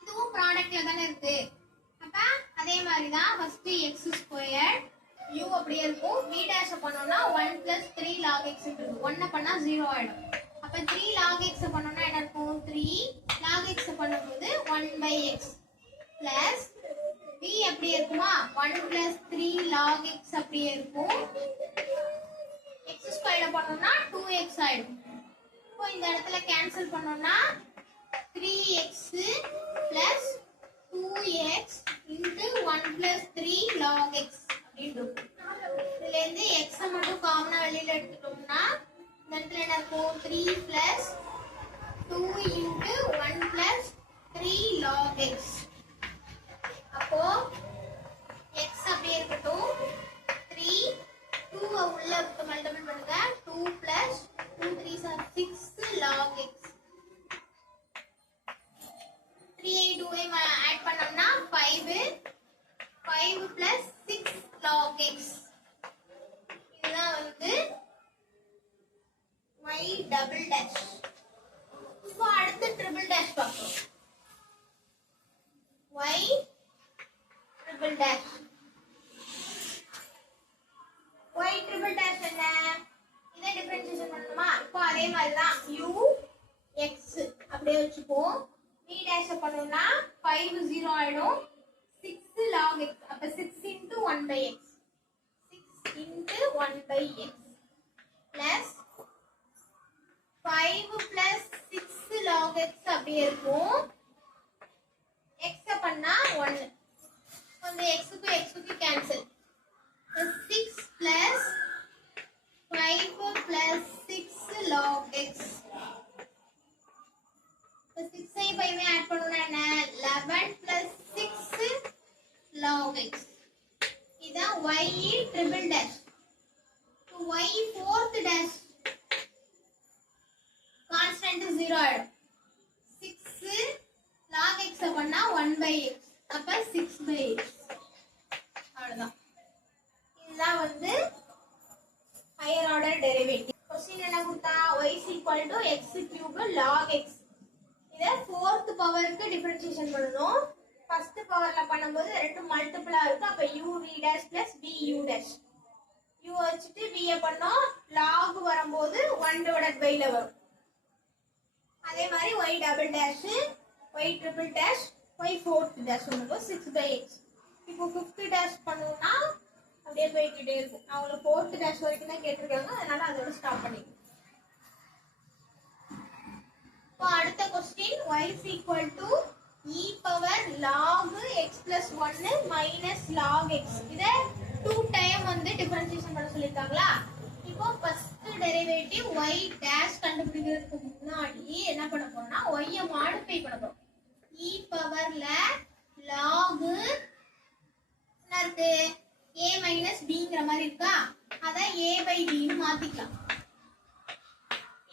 இதுவும் ப்ராடக்ட்ல தான இருக்கு. அப்ப அதே மாதிரி தான் ஃபர்ஸ்ட் x ஸ்கொயர் u அப்படியே இருக்கும். v dash பண்ணோம்னா 1 plus 3 log x இருக்கும். 1 பண்ணா 0 ஆயிடும். அப்ப 3 log x பண்ணோம்னா என்ன இருக்கும் 3 log x பண்ணும்போது 1/x plus v அப்படியே இருக்குமா 1 plus 3 log x அப்படியே இருக்கும். x ஸ்கொயர் பண்ணோம்னா 2x ஆயிடும். இப்போ இந்த இடத்துல கேன்சல் பண்ணோம்னா 3x plus 2x into 1 plus 3 log x அப்படினு இருக்கும். இதுல இருந்து x மட்டும் காமனா வெளியில எடுத்துட்டோம்னா இந்த இடத்துல என்ன இருக்கும் 3 plus 2 into 1 plus 3 log x. அப்போ x அப்படியே இருக்கட்டும் 3 2 உள்ள மல்டிபிள் பண்ணுங்க 2 plus 2 3s are 6 log x 3 2 add பண்ணோம்னா 5 5 plus 6 log x. இதுதான் வந்து y double dash. இப்போ அடுத்து ட்ரிபிள் டேஷ் பார்ப்போம். y triple dash y triple dash என்ன இதை டிஃபரன்ஷியேஷன் பண்ணணுமா இப்போ அதே மாதிரி தான் u x அப்படியே வச்சுப்போம். v dash பண்ணோம்னா 5 0 ஆயிடும் 6 log x. அப்ப 6 into 1/x 6 into 1/x plus 5 plus 6 log x அப்படியே இருக்கும். x பண்ணா 1 அந்த x க்கு cancel 6 plus 5 plus 6 log x. 6 ஐ 5 ஆட் பண்ணனும்னா என்ன 11 plus 6 log x. இதான் y triple dash. y fourth dash constant 0 ஆயிடும் 6 log x பண்ணா 1/x அப்ப 6/x அவ்வளவுதான். இதுதான் வந்து ஹையர் ஆர்டர் டெரிவேட்டிவ். क्वेश्चन என்ன கொடுத்தா y x³ log x. இத fourth பவருக்கு டிஃபரன்ஷியேஷன் பண்ணனும். ஃபர்ஸ்ட் பவர்ல பண்ணும்போது ரெண்டு மல்டிபிளா இருக்கு. அப்ப uv dash plus vu dash u வச்சிட்டு v பண்ணோம் log வரும்போது 1 divided by ல வரும். அதே மாதிரி y double dash y triple dash y fourth dash வந்து 6/x. இப்போ 5th dash பண்ணனும்னா அப்படியே போயிட்டே இருக்கும். அவங்க 4th dash வரைக்கும் தான் கேட்டிருக்காங்க. அதனால அதோட ஸ்டாப் பண்ணிக்கலாம். இப்போ அடுத்த question y e power log x plus 1 minus log x. இத 2 டைம் வந்து டிஃபரன்ஷியேஷன் பண்ண சொல்லிருக்காங்களா. இப்போ ஃபர்ஸ்ட் டெரிவேட்டிவ் y dash கண்டுபிடிக்கிறதுக்கு முன்னாடி என்ன பண்ண போறோம்னா y ஐ மாடிஃபை பண்ண போறோம். e பவர்ல log என்ன இருக்கு a மைனஸ் bங்கிற மாதிரி இருக்கா, அத a by b ன்னு மாத்திக்கலாம்.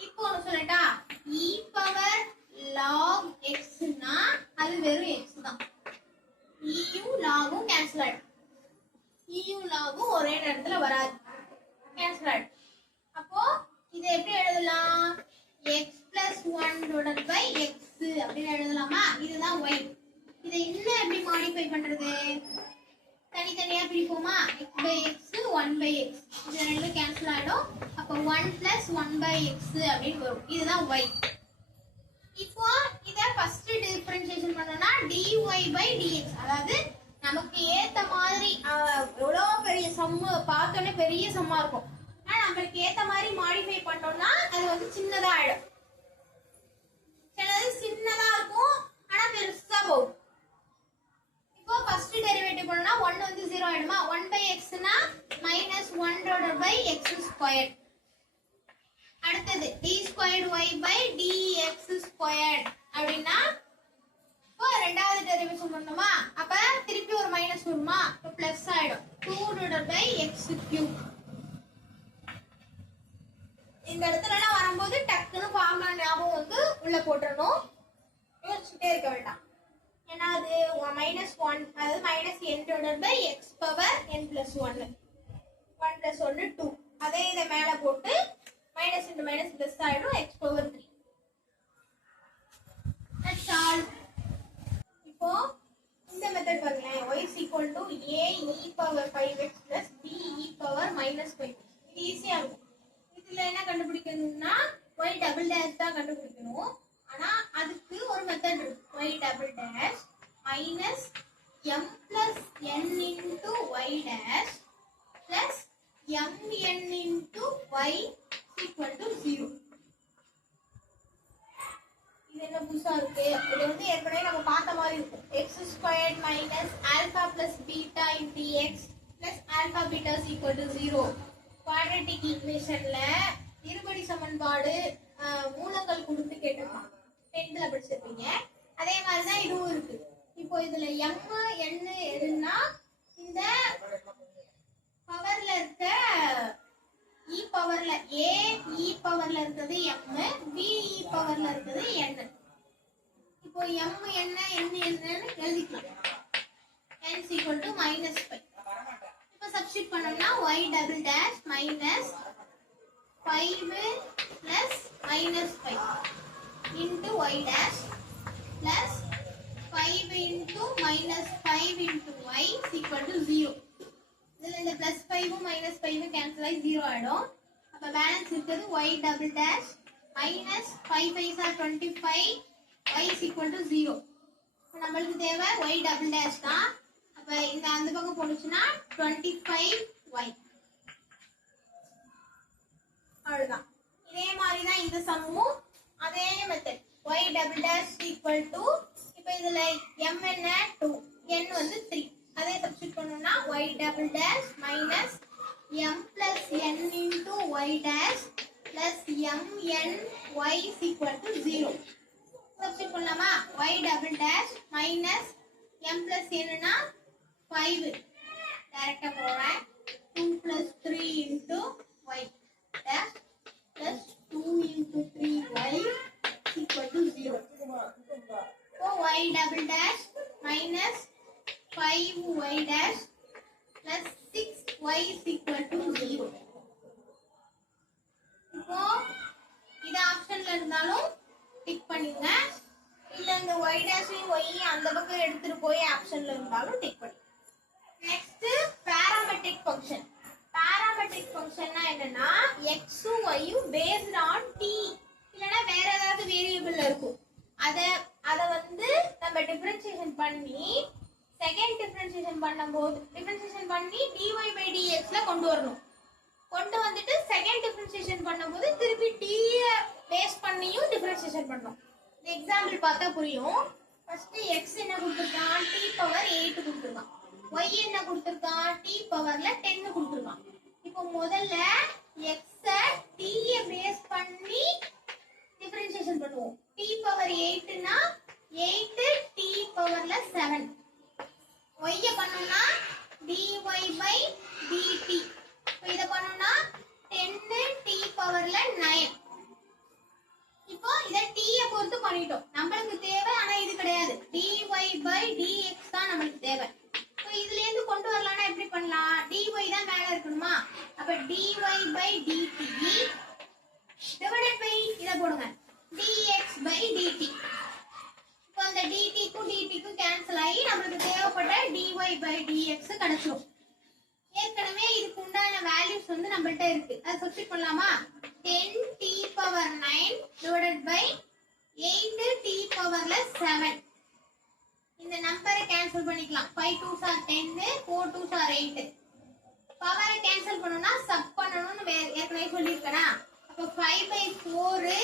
இப்போ ஒன்று சொல்லட்டா, e பவர் log x னா அது வெறும் x தான். யும் லாகும் கேன்சல் ஆயிடும். யும் லாகும் ஒரே நேரத்துல வராது, கேன்சல் ஆயிடும். அப்போ இதை எப்படி எழுதலாம், x plus 1 divided by x அப்படின்னு எழுதலாமா? இதுதான் y. இதை இன்னும் எப்படி மாடிஃபை பண்றது, தனித்தனியா பிரிப்போமா? x by x 1 by x, இது ரெண்டும் கேன்சல் ஆயிடும். அப்போ 1 plus 1 by x அப்படின்னு வரும். இதுதான் y. இப்போ இத ஃபர்ஸ்ட் டிஃபரன்ஷியேஷன் பண்ணோம்னா dy by dx, அதாவது நமக்கு ஏத்த மாதிரி எவ்வளோ பெரிய சம்மு பார்த்தோன்னே பெரிய சம்மா இருக்கும், ஆனா நம்மளுக்கு ஏத்த மாதிரி மாடிஃபை பண்ணோம்னா அது வந்து சின்னதா ஆயிடும். சிலது சின்னதா இருக்கும் ஆனா பெருசா போகும். இப்போ ஃபர்ஸ்ட் டெரிவேட்டிவ் பண்ணோம்னா 1 வந்து 0 ஆயிடுமா? 1 by x னா -1 divided by x squared. அடுத்தது d squared y by dx squared அப்படின்னா இப்போ ரெண்டாவது டெரிவேஷன் பண்ணோமா, அப்ப திருப்பி ஒரு மைனஸ் வருமா, இப்போ பிளஸ் ஆயிடும் 2 divided by x cube. இந்த இடத்துலலாம் வரும்போது டக்குன்னு ஃபார்முலா ஞாபகம் வந்து உள்ள போட்டுறணும், யோசிச்சுட்டே இருக்க வேண்டாம். ஏன்னா அது -1 அதாவது -n divided by x power n plus 1 1 plus 1 2, அதே இதை மேல போட்டு minus into minus plus ஆயிடும் x power 3. That's all. இப்போ இந்த மெத்தட் பாருங்களேன், y is equal to a e power 5x plus b e power minus 5x. இது ஈஸியா இருக்கும். இதுல என்ன கண்டுபிடிக்கணும்னா y double dash தான் கண்டுபிடிக்கணும். ஆனா அதுக்கு ஒரு மெத்தட் இருக்கு, y double dash minus m plus n into y dash plus mn into y equal to 0. இது என்ன புதுசா இருக்கு, இது வந்து ஏற்கனவே நம்ம பார்த்த மாதிரி இருக்கும். x squared minus alpha plus beta into x plus alpha beta is equal to 0. Quadratic ஈக்குவேஷன்ல இருபடி சமன்பாடு மூலங்கள் கொடுத்து கேட்டிருப்பாங்க, 10th படிச்சிருப்பீங்க. அதே மாதிரி தான் இதுவும் இருக்கு. இப்போ இதுல m n எதுன்னா இந்த பவர்ல இருக்க e பவர்ல a e பவர்ல இருக்குது m, b e பவர்ல இருக்குது n. இப்போ m என்ன n என்னன்னு எழுதிக்கலாம். n is equal to -5. இப்போ சப்ஸ்டிட்யூட் பண்ணோம்னா y double dash minus 5 plus -5 into y dash plus 5 into -5 into y is equal to 0. இதுல இந்த +5 -5 கேன்சல் ஆகி 0 ஆயிடும். அப்ப பேலன்ஸ் இருக்குது y double dash minus 5 5 are 25 y is equal to 0. இப்போ நம்மளுக்கு தேவை y double dash தான். அப்ப இந்த அந்த பக்கம் போடுச்சுனா 25y. அவ்வளவுதான். இதே மாதிரி தான் இந்த சம்மும் அதே method y double dash equal to, இப்போ இதுல m என்ன 2, n வந்து 3, அதே சப்ஸ்டிட்யூட் பண்ணோம்னா y double dash minus m plus n into y dash plus mn y is equal to 0. Substitute பண்ணலாமா? y double dash minus m plus n னா 5, டைரக்டா போறேன், 2 plus 3 into y dash plus 2 into 3y is equal to 0. So y double dash minus 5y dash plus 6y is equal to 0. இப்போ இது ஆப்ஷன்ல இருந்தாலும் டிக் பண்ணுங்க, இல்ல இந்த y டேஷையும் y அந்த பக்கம் எடுத்துட்டு போய் ஆப்ஷன்ல இருந்தாலும் டிக் பண்ணுங்க. Next parametric function. பாராமெட்ரிக் ஃபங்க்ஷன்னா என்னன்னா x um y um based on t இல்லனா வேற ஏதாவது வேரியபிள் இருக்கும், அத வந்து நம்ம டிஃபரன்ஷியேஷன் பண்ணி செகண்ட் டிஃபரன்ஷியேஷன் பண்ணும்போது டிஃபரன்ஷியேஷன் பண்ணி dy by dx ல கொண்டு வரணும். கொண்டு வந்துட்டு செகண்ட் டிஃபரன்ஷியேஷன் பண்ணும்போது திருப்பி t பேஸ் பண்ணியும் டிஃபரன்ஷியேஷன் பண்ணனும். இந்த எக்ஸாம்பிள் பார்த்தா புரியும். ஃபர்ஸ்ட் x என்ன கொடுத்திருக்கான், t பவர் 8 கொடுத்திருக்கான். y என்ன கொடுத்திருக்கான், t பவர்ல 10 கொடுத்திருக்கான். இப்போ முதல்ல x t ய பேஸ் பண்ணி டிஃபரன்ஷியேஷன் பண்ணுவோம். t பவர் 8 னா 8 t பவர்ல 7. y ய பண்ணோம்னா dy by dt. இப்போ இத பண்ணோம்னா 10 t பவர்ல 9. இப்போ இத t ய பொறுத்து பண்ணிட்டோம். நமக்கு தேவை ஆனா இது கிடையாது. dy by dx தான் நமக்கு தேவை. இப்போ இதுல இருந்து கொண்டு வரலாம்னா எப்படி பண்ணலாம்? dy தான் மேல இருக்கணுமா? அப்ப dy by dt divided by இத போடுங்க. dx by dt. இப்போ அந்த dt க்கும் dt க்கும் கேன்சல் ஆகி நமக்கு தேவைப்பட்ட dy by dx கிடைச்சிரும். ஏற்கனவே இதுக்கு உண்டான வேல்யூஸ் வந்து நம்மள்ட்ட இருக்கு. அதை சப்ஸ்டிட் பண்ணலாமா? 10t power 9 divided by 8t powerல 7. இந்த நம்பரை கேன்சல் பண்ணிக்கலாம். 5 2s are 10, 4 2s are 8. பவரை கேன்சல் பண்ணனும்னா சப் பண்ணனும்னு ஏற்கனவே சொல்லிருக்கேனா? அப்ப 5/4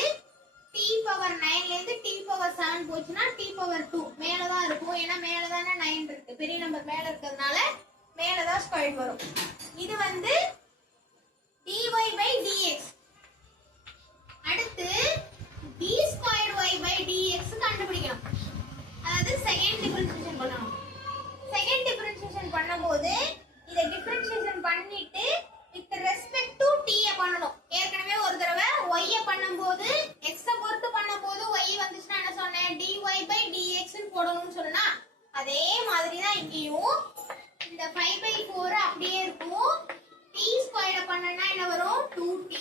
t power 9 ல இருந்து t power 7 போச்சுனா t power 2 மேல தான் இருக்கும். ஏனா மேல தான 9 இருக்கு. பெரிய நம்பர் மேல இருக்கிறதுனால மேல தான் ஸ்கொயர் வரும். இது வந்து dy by dx. அடுத்து d squared y by dx கண்டுபிடிக்கணும். அதாவது செகண்ட் டிஃபரன்ஷியேஷன் பண்ணனும். செகண்ட் டிஃபரன்ஷியேஷன் பண்ணும்போது இத டிஃபரன்ஷியேஷன் பண்ணிட்டு வித் ரெஸ்பெக்ட் டு t ய பண்ணனும். ஏற்கனவே ஒரு தடவை y ய பண்ணும்போது x அ பொறுத்து பண்ணும்போது y வந்துச்சுனா என்ன சொன்னேன்? dy by dx ன்னு போடணும்னு சொன்னா அதே மாதிரி தான் இங்கேயும் இந்த 5/4 அப்படியே இருக்கும். t ஸ்கொயர்ட் பண்ணனா என்ன வரும்? 2t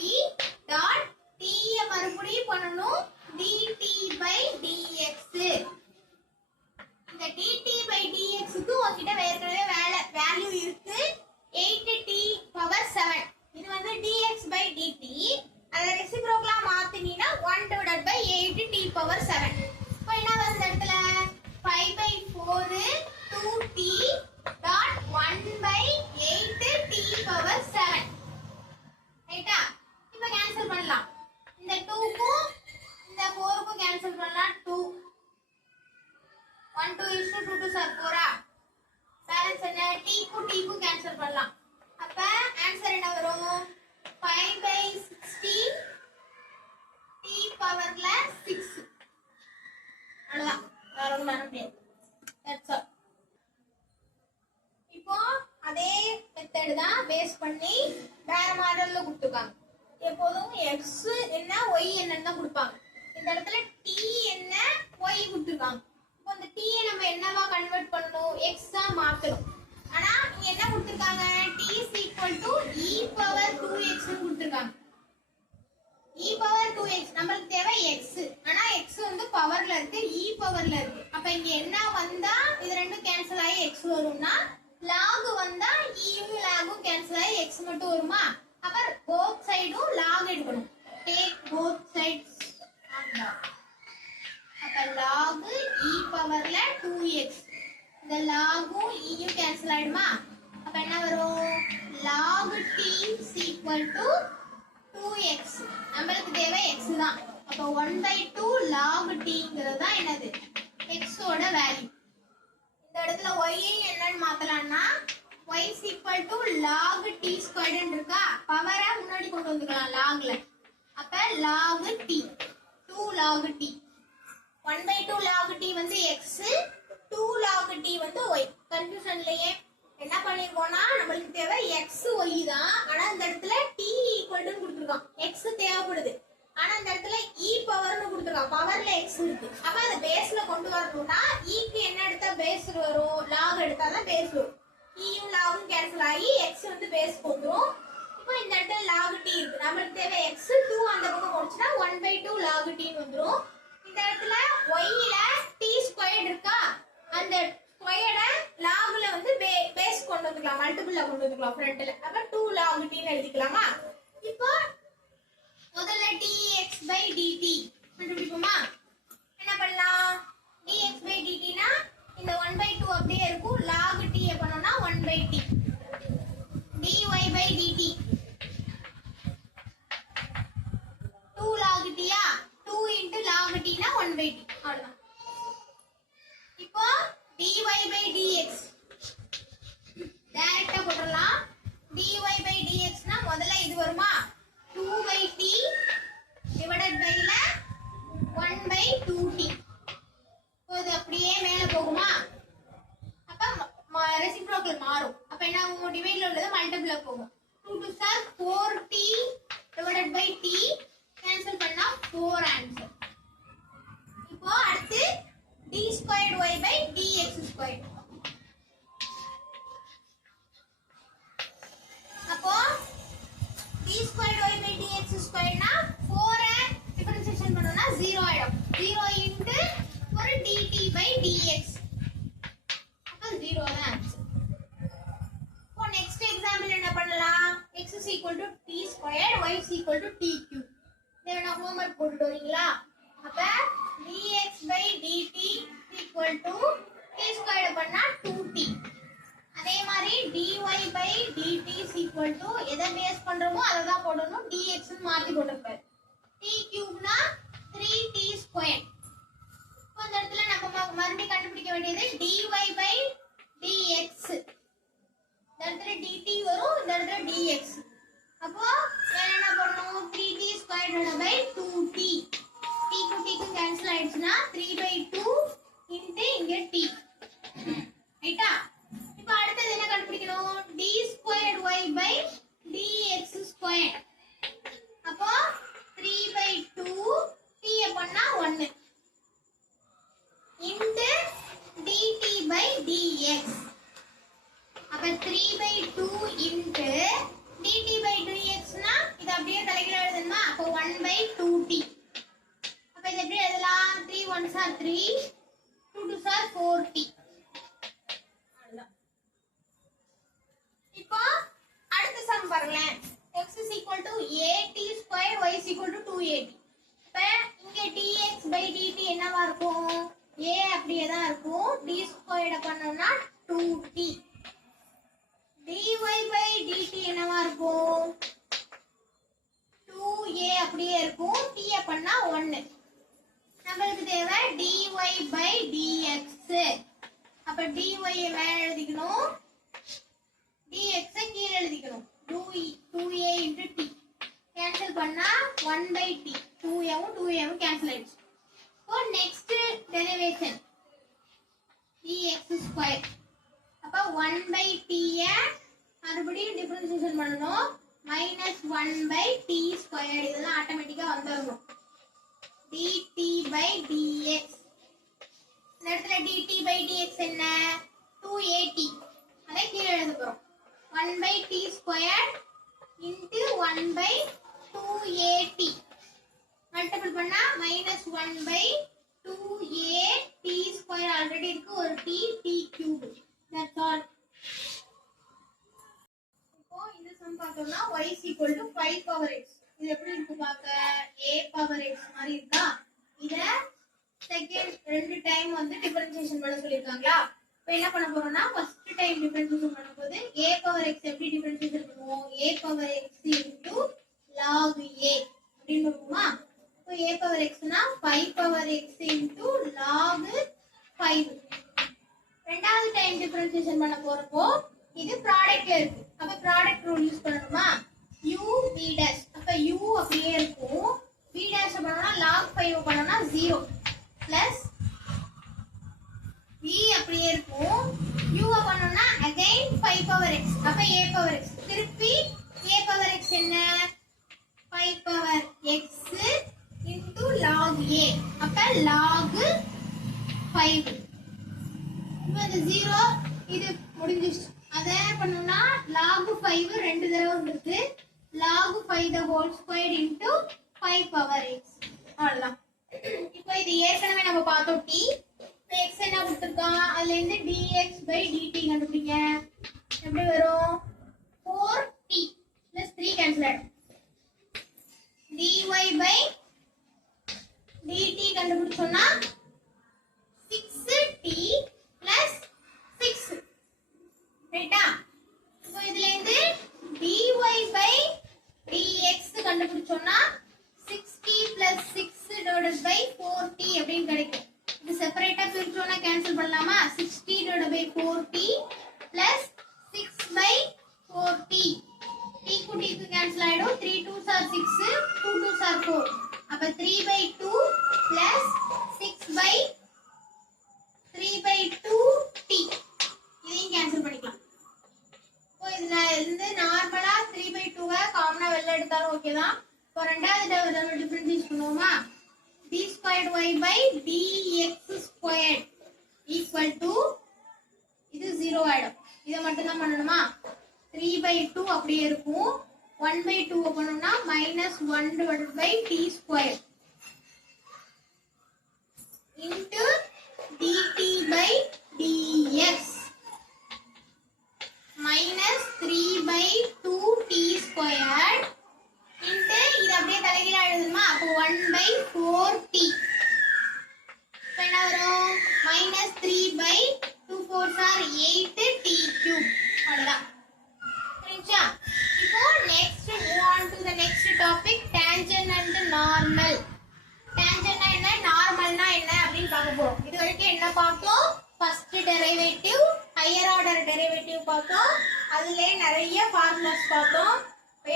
டாட் t ய மறுபடியும் பண்ணனும் dt by dx. இந்த dt by dx க்கு உங்ககிட்ட ஏற்கனவே வேல்யூ இருக்கு 8t power 7. இது வந்து dx by dt. அத ரெசிப்ரோக்கலா மாத்தினீனா 1 divided by 8t power 7. இப்போ என்ன வருது இந்த இடத்துல? 5/4 2t dot 1 by 8t power 7. ரைட்டா? இப்போ கேன்சல் பண்ணலாம். இந்த 2 க்கும் இந்த 4 க்கும் கேன்சல் பண்ணலாம். 2 1 2 is to 2 2s are 4. Balance என்ன? t க்கும் t க்கும் கேன்சல் பண்ணலாம். அப்ப ஆன்சர் என்ன வரும்? 5/16 t பவர்ல 6. அவ்வளவுதான். வேற ஒண்ணும் பண்ண முடியாது. That's all. இப்போ அதே மெத்தட் தான் பேஸ் பண்ணி வேற மாடல்ல கொடுத்துருக்காங்க. எப்போதும் x என்ன y என்னன்னு தான் கொடுப்பாங்க. இந்த இடத்துல t என்ன y கொடுத்துருக்காங்க. இப்போ இந்த t யை நம்ம என்னவா கன்வெர்ட் பண்ணணும்? x ஆ மாத்தணும். ஆனா இங்க என்ன கொடுத்திருக்காங்க? t is equal to e power 2x ன்னு கொடுத்திருக்காங்க. e power 2x நமக்கு தேவை x. ஆனா x வந்து பவர்ல இருக்கு, e பவர்ல இருக்கு. அப்ப இங்க என்ன வந்தா இது ரெண்டும் கேன்சல் ஆகி x வரும்னா log வந்தா e யும் log ம் கேன்சல் ஆகி x மட்டும் வருமா? அப்ப both சைடும் log எடுக்கணும். take both sides on log. அப்ப log e பவர்ல 2x. இந்த log ம் e யும் கேன்சல் ஆயிடுமா? அப்ப என்ன வரும்? log t is equal to 2x. நமக்கு தேவை x தான். அப்ப 1/2 log tங்கிறது தான் என்னது? x ஓட வேல்யூ. இந்த இடத்துல y என்னன்னு மாத்தலாம்னா y is equal to log t squared இருக்கா? பவரை முன்னாடி கொண்டு வந்துக்கலாம் logல. அப்ப log t 2 log t 1/2 log t வந்து x, 2 log t வந்து y. கன்ஃபியூஷன் இல்லையே? என்ன பண்ணிருக்கோம்னா நமக்கு தேவை x y தான். ஆனா இந்த இடத்துல t equal to கொடுத்திருக்கான். x தேவைப்படுது. ஆனா இந்த இடத்துல e பவர்னு கொடுத்திருக்கான். பவர்ல x இருக்கு. அப்ப அத பேஸ்ல கொண்டு வரணும்னா e க்கு என்ன எடுத்தா பேஸ் வரும்? log எடுத்தா தான் பேஸ் வரும். e யும் log ம் கேன்சல் ஆகி x வந்து பேஸ் வந்துரும். இப்போ இந்த இடத்துல log t இருக்கு. நமக்கு தேவை x 2 அந்த பக்கம் போச்சுனா 1/2 log t ன்னு வந்துரும். இந்த இடத்துல y ல t ஸ்கொயர்ட் இருக்கா? அந்த ஸ்கொயர்ட logல வந்து பேஸ் கொண்டு வந்துக்கலாம். மல்டிபிள்ல கொண்டு வந்துக்கலாம் ஃப்ரண்ட்ல. அப்ப 2 log t ன்னு எழுதிக்கலாமா? இப்போ முதல்ல dx by dt கண்டுபிடிப்போமா? என்ன பண்ணலாம்? dx by dt னா இந்த 1/2 அப்படியே இருக்கும். log t ய பண்ணோம்னா 1/t. dy by dt 2 log t yeah? 2 into log t னா 1/t. அவ்வளவுதான். இப்போ dy by dx டைரக்டா போட்டுறலாம். dy by dx னா முதல்ல இது வருமா? 2/t divided by ல 1/2t. இது அப்படியே மேல போகுமா? அப்ப ரெசிப்ரோக்கல் மாறும். அப்ப என்ன squared y is equal to t cube. இதை நான் homework போட்டுட்டு வரீங்களா? அப்ப dx by dt equal to t squared பண்ணா 2t. அதே மாதிரி dy by dt is equal to எதை பேஸ் பண்றோமோ அதை தான் போடணும். dx ன்னு மாத்தி போட்டுருப்பாரு. t cube னா 3t squared. இப்போ இந்த இடத்துல நம்ம மறுபடியும் கண்டுபிடிக்க வேண்டியது dy by dx. இந்த இடத்துல dt வரும், இந்த இடத்துல dx. அப்போ என்ன பண்ணணும்? 3t squared by 2t. t க்கு t க்கு கேன்சல் ஆயிடுச்சுனா 3 by 2 into இங்க t. ரைட்டா? இப்போ அடுத்து என்ன கண்டுபிடிக்கணும்? d squared y by dx squared. அப்போ 3 by 2 t பண்ணா 1 into dt by dx. அப்ப 3 by 2 into dt by dx னா இது அப்படியே தலைகீழ எழுதணுமா? அப்ப 1 by 2t. அப்ப இது எப்படி எழுதலாம்? 3 1s are 3, 2 2s are 4t. இப்போ அடுத்த சம் பாருங்களேன். x is equal to at square, y is equal to 2at. இப்ப இங்க dx by dt என்னவா இருக்கும்? a அப்படியே தான் இருக்கும். d squared பண்ணோம்னா 2t. dy by dt என்னவா இருக்கும்? 2a அப்படியே இருக்கும். t பண்ணா 1. நமக்கு தேவை dy by dx. அப்ப dy மேல எழுதிக்கணும், dx கீழ எழுதிக்கணும். 2a into t கேன்சல் பண்ணா 1 by t. 2a வும் 2a வும் கேன்சல் ஆயிடுச்சு. இப்போ நெக்ஸ்ட் டெரிவேஷன் dx ஸ்கொயர். அப்ப 1 by t ய மறுபடியும் டிஃபரன்ஷியேஷன் பண்ணனும். -1 by t ஸ்கொயர். இதெல்லாம் ஆட்டோமேட்டிக்கா வந்துரும். dt by dx. இந்த இடத்துல dt by dx என்ன? 2at. அதை கீழ எழுத போறோம். 1 by t square into 1 by 2at. Multiple பண்ணா -1 by 2at ஸ்கொயர் ஆல்ரெடி இருக்கு. ஒரு t, t cube. That's all. இப்போ இந்த சம் பார்த்தோம்னா y is equal to 5 power x. இது எப்படி இருக்கு பார்க்க? a power x மாதிரி இருக்கா? இத செகண்ட் ரெண்டு டைம் வந்து டிஃபரன்ஷியேஷன் பண்ண சொல்லிருக்காங்களா? இப்போ என்ன பண்ண போறோம்னா ஃபர்ஸ்ட் டைம் டிஃபரன்ஷியேஷன் பண்ணும்போது a power x எப்படி டிஃபரன்ஷியேஷன் பண்ணுவோம்? a power x into log a அப்படின்னு பண்ணுவோமா? இப்போ a power x னா 5 power x into log 5. ரெண்டாவது டைம் டிஃபரன்ஷியேஷன் பண்ண போறப்போ இது ப்ராடக்ட்ல இருக்கு. அப்ப ப்ராடக்ட் ரூல் யூஸ் பண்ணணுமா? u b dash. அப்ப u அப்படியே இருக்கும். b dash பண்ணனும்னா log 5 பண்ணனும்னா 0 பிளஸ் v அப்படியே இருக்கும். u பண்ணனும்னா again 5 power x. அப்ப a power x. திருப்பி a power x என்ன? 5 power x into log a. அப்ப log 5. இப்போ இந்த 0 இது முடிஞ்சிச்சு. அத பண்ணனும்னா log 5 ரெண்டு தடவை வந்துருக்கு. log 5 the whole squared into 5 power x. அவ்வளவுதான். இப்போ இது ஏற்கனவே நம்ம பார்த்தோம் t. இப்போ x என்ன கொடுத்திருக்கான்? அதுல இருந்து dx by dt கண்டுபிடிங்க. எப்படி வரும்? 4t plus 3 கேன்சல் ஆயிடும். dy by dt கண்டுபிடிச்சோம்னா 6t plus 6. ரைட்டா? இப்போ இதுல இருந்து dy by dx கண்டுபிடிச்சோம்னா 60 plus 6 divided by 4t அப்படின்னு கிடைக்கும். இது செப்பரேட்டா பிரிச்சோம்னா கேன்சல் பண்ணலாமா? 60 divided by 4t plus 6 by 4t. t க்கு t க்கு கேன்சல் ஆயிடும். 3 2s are 6, 2 2s are 4. அப்ப 3 by 2 plus 6 by 3 by 2t. இதையும் கேன்சல் பண்ணிக்கலாம். இப்போ இதுல இருந்து நார்மலா 3 by 2 காமனா வெளில எடுத்தாலும் ஓகே தான். இப்போ ரெண்டாவது டேர்ம் டிஃபரன்ஷியேட் பண்ணுவோமா? d squared y by dx squared equal to இது 0 ஆயிடும். இத மட்டும் தான் பண்ணணுமா? 3 by 2 அப்படியே இருக்கும். 1 by 2 பண்ணனும்னா -1 divided by t squared into dt by dx minus 3 by 2t squared 4t. என்ன வரும்? minus 3 by 2 4s are 8t cube. அவ்வளவுதான். புரியுதா? இப்போ next move on to the next topic, tangent and normal. tangent என்ன, நார்மல்னா என்ன அப்படினு பார்க்க போறோம். இது வரைக்கும் என்ன பார்த்தோம்? first derivative, higher order derivative பார்த்தோம். அதுலயே நிறைய formulas பார்த்தோம்.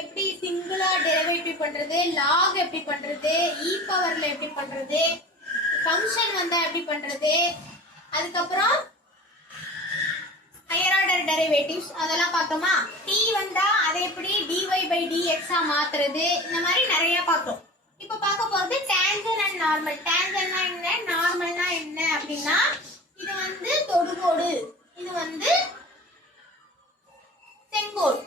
எப்படி சிங்குலர் டெரிவேட்டிவ் பண்றது, log எப்படி பண்றது, e பவர்ல எப்படி பண்றது, ஃபங்க்ஷன் வந்தா எப்படி பண்றது, அதுக்கு அப்புறம் ஹையர் ஆர்டர் டெரிவேட்டிவ்ஸ் அதெல்லாம் பார்த்தோமா. t வந்தா அதை எப்படி dy by dx ஆ மாத்துறது, இந்த மாதிரி நிறைய பார்த்தோம். இப்போ பார்க்க போறது tangent and normal. tangentனா என்ன, நார்மல்னா என்ன அப்படின்னா, இது வந்து தொடுகோடு, இது வந்து செங்கோடு.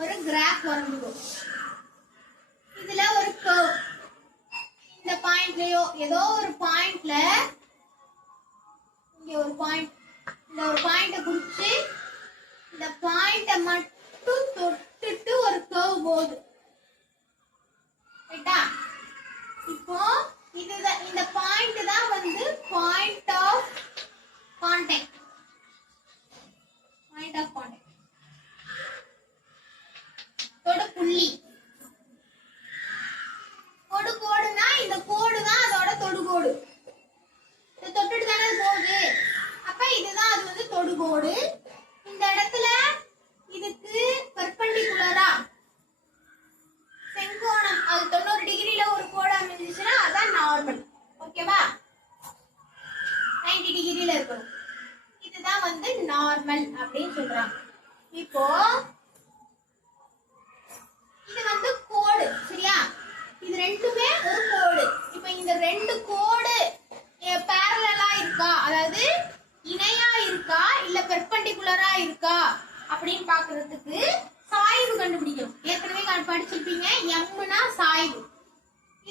ஒரு கிராஃப் வரைஞ்சிடும். இதுல ஒரு கர்வ், இந்த பாயிண்ட்லயோ ஏதோ ஒரு பாயிண்ட்ல, இங்க ஒரு பாயிண்ட், இந்த ஒரு பாயிண்ட புடிச்சு இந்த பாயிண்ட மட்டும் தொட்டுட்டு ஒரு கர்வ் போகுது. ரைட்டா? இப்போ இதுதான், இந்த பாயிண்ட் தான் வந்து point of contact. Point of contact தொடு புள்ளி. தொடுகோடுனா இந்த கோடு தான் அதோட தொடுகோடு. இது தொட்டுட்டு தானே போகுது. அப்ப இதுதான் அது வந்து தொடுகோடு. இந்த இடத்துல இதுக்கு பெர்பெண்டிகுலரா செங்கோணம், அது 90 டிகிரில ஒரு கோடு அமைஞ்சிச்சுன்னா அதான் நார்மல். ஓகேவா? 90 டிகிரில இருக்கணும். இதுதான் வந்து நார்மல் அப்படின்னு சொல்றாங்க. இப்போ இது வந்து கோடு, சரியா? இது ரெண்டுமே ஒரு கோடு. இப்போ இந்த ரெண்டு கோடு parallel-ஆ இருக்கா, அதாவது இணையா இருக்கா இல்ல பெர்பெண்டிகுலரா இருக்கா அப்படின்னு பார்க்கிறதுக்கு சாய்வு கண்டுபிடிக்கணும். ஏற்கனவே படிச்சிருப்பீங்க, m-னா சாய்வு.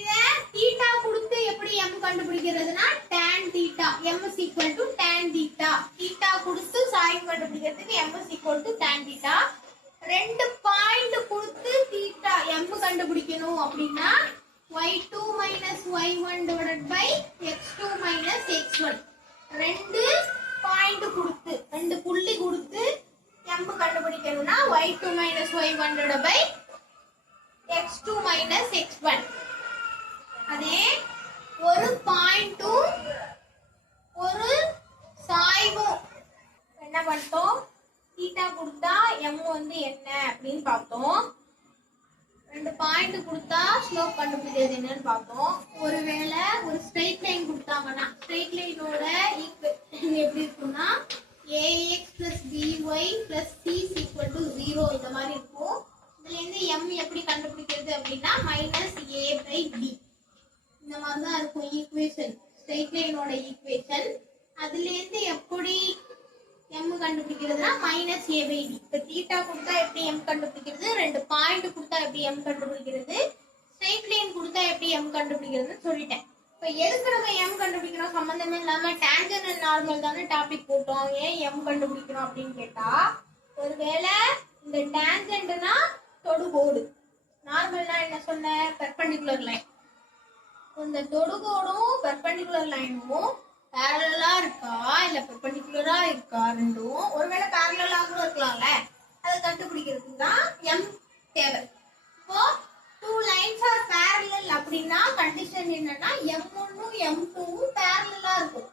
இத தீட்டா கொடுத்து எப்படி m கண்டுபிடிக்கிறதுனா tan theta, m = tan theta. Theta கொடுத்து சாய்வு கண்டுபிடிக்கிறதுக்கு m = tan தீட்டா. ரெண்டு பாயிண்ட் கொடுத்து தீட்டா m கண்டுபிடிக்கணும் அப்படின்னா y2 - y1 / x2 - x1. ரெண்டு பாயிண்ட் கொடுத்து, ரெண்டு புள்ளி கொடுத்து m கண்டுபிடிக்கணும்னா y2 - y1 / x2 - x1. அதே ஒரு பாயிண்ட்டும் ஒரு சாய்வும் என்ன பண்ணிட்டோம், தீட்டா கொடுத்தா m வந்து என்ன அப்படின்னு பார்த்தோம். ரெண்டு பாயிண்ட் கொடுத்தா ஸ்லோப் கண்டுபிடிக்கிறது என்னன்னு பார்த்தோம். ஒருவேளை ஒரு ஸ்ட்ரெயிட் லைன் கொடுத்தாங்கன்னா ஸ்ட்ரெயிட் லைனோட ஈக்குவேஷன் எப்படி இருக்கும்னா ax + by + c = 0 இந்த மாதிரி இருக்கும். இதுல இருந்து m எப்படி கண்டுபிடிக்கிறது அப்படின்னா -a/b இந்த மாதிரி தான் இருக்கும் ஈக்குவேஷன், ஸ்ட்ரெயிட் லைனோட ஈக்குவேஷன். அதுல இருந்து எப்படி m கண்டுபிடிக்கிறதுனா -a/b. இப்ப தீட்டா கொடுத்தா எப்படி m கண்டுபிடிக்கிறது, ரெண்டு பாயிண்ட் கொடுத்தா எப்படி m கண்டுபிடிக்கிறது, ஸ்ட்ரெயிட் லைன் கொடுத்தா எப்படி m கண்டுபிடிக்கிறதுன்னு சொல்லிட்டேன். இப்ப எதுக்கு நம்ம m கண்டுபிடிக்கிறோம், சம்பந்தமே இல்லாம tangent and normal தானே டாபிக் போட்டோம், ஏன் m கண்டுபிடிக்கிறோம் அப்படின்னு கேட்டா, ஒருவேளை இந்த tangentனா தொடுகோடு, நார்மல்னா என்ன சொன்ன, பெர்பெண்டிகுலர் லைன். இந்த தொடுகோடும் பெர்பெண்டிகுலர் லைனும் parallel-ஆ இருக்கா இல்ல பெர்பெண்டிகுலரா இருக்கா, ரெண்டும் ஒருவேளை parallel-ஆ கூட இருக்கலாம்ல, அதை கண்டுபிடிக்கிறதுக்கு தான் m தேவை. இப்போ two lines are parallel அப்படின்னா கண்டிஷன் என்னன்னா m1ம் m2ம் parallel-ஆ இருக்கும்.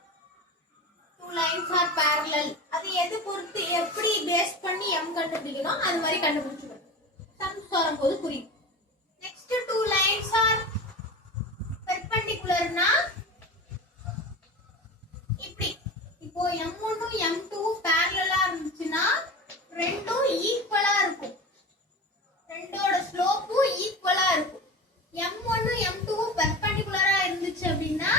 two lines are parallel, அது எது பொறுத்து எப்படி பேஸ் பண்ணி m கண்டுபிடிக்கணும் அது மாதிரி கண்டுபிடிச்சுக்கணும். சம்ஸ் வரும்போது புரியும். நெக்ஸ்ட் two lines are perpendicular-னா இப்படி, இப்போ m1ம் m2ம் parallel-ஆ இருந்துச்சுன்னா ரெண்டும் ஈக்குவலா இருக்கும், ரெண்டோட ஸ்லோப்பும் ஈக்குவலா இருக்கும். m1ம் m2ம் பெர்பெண்டிகுலரா இருந்துச்சு அப்படின்னா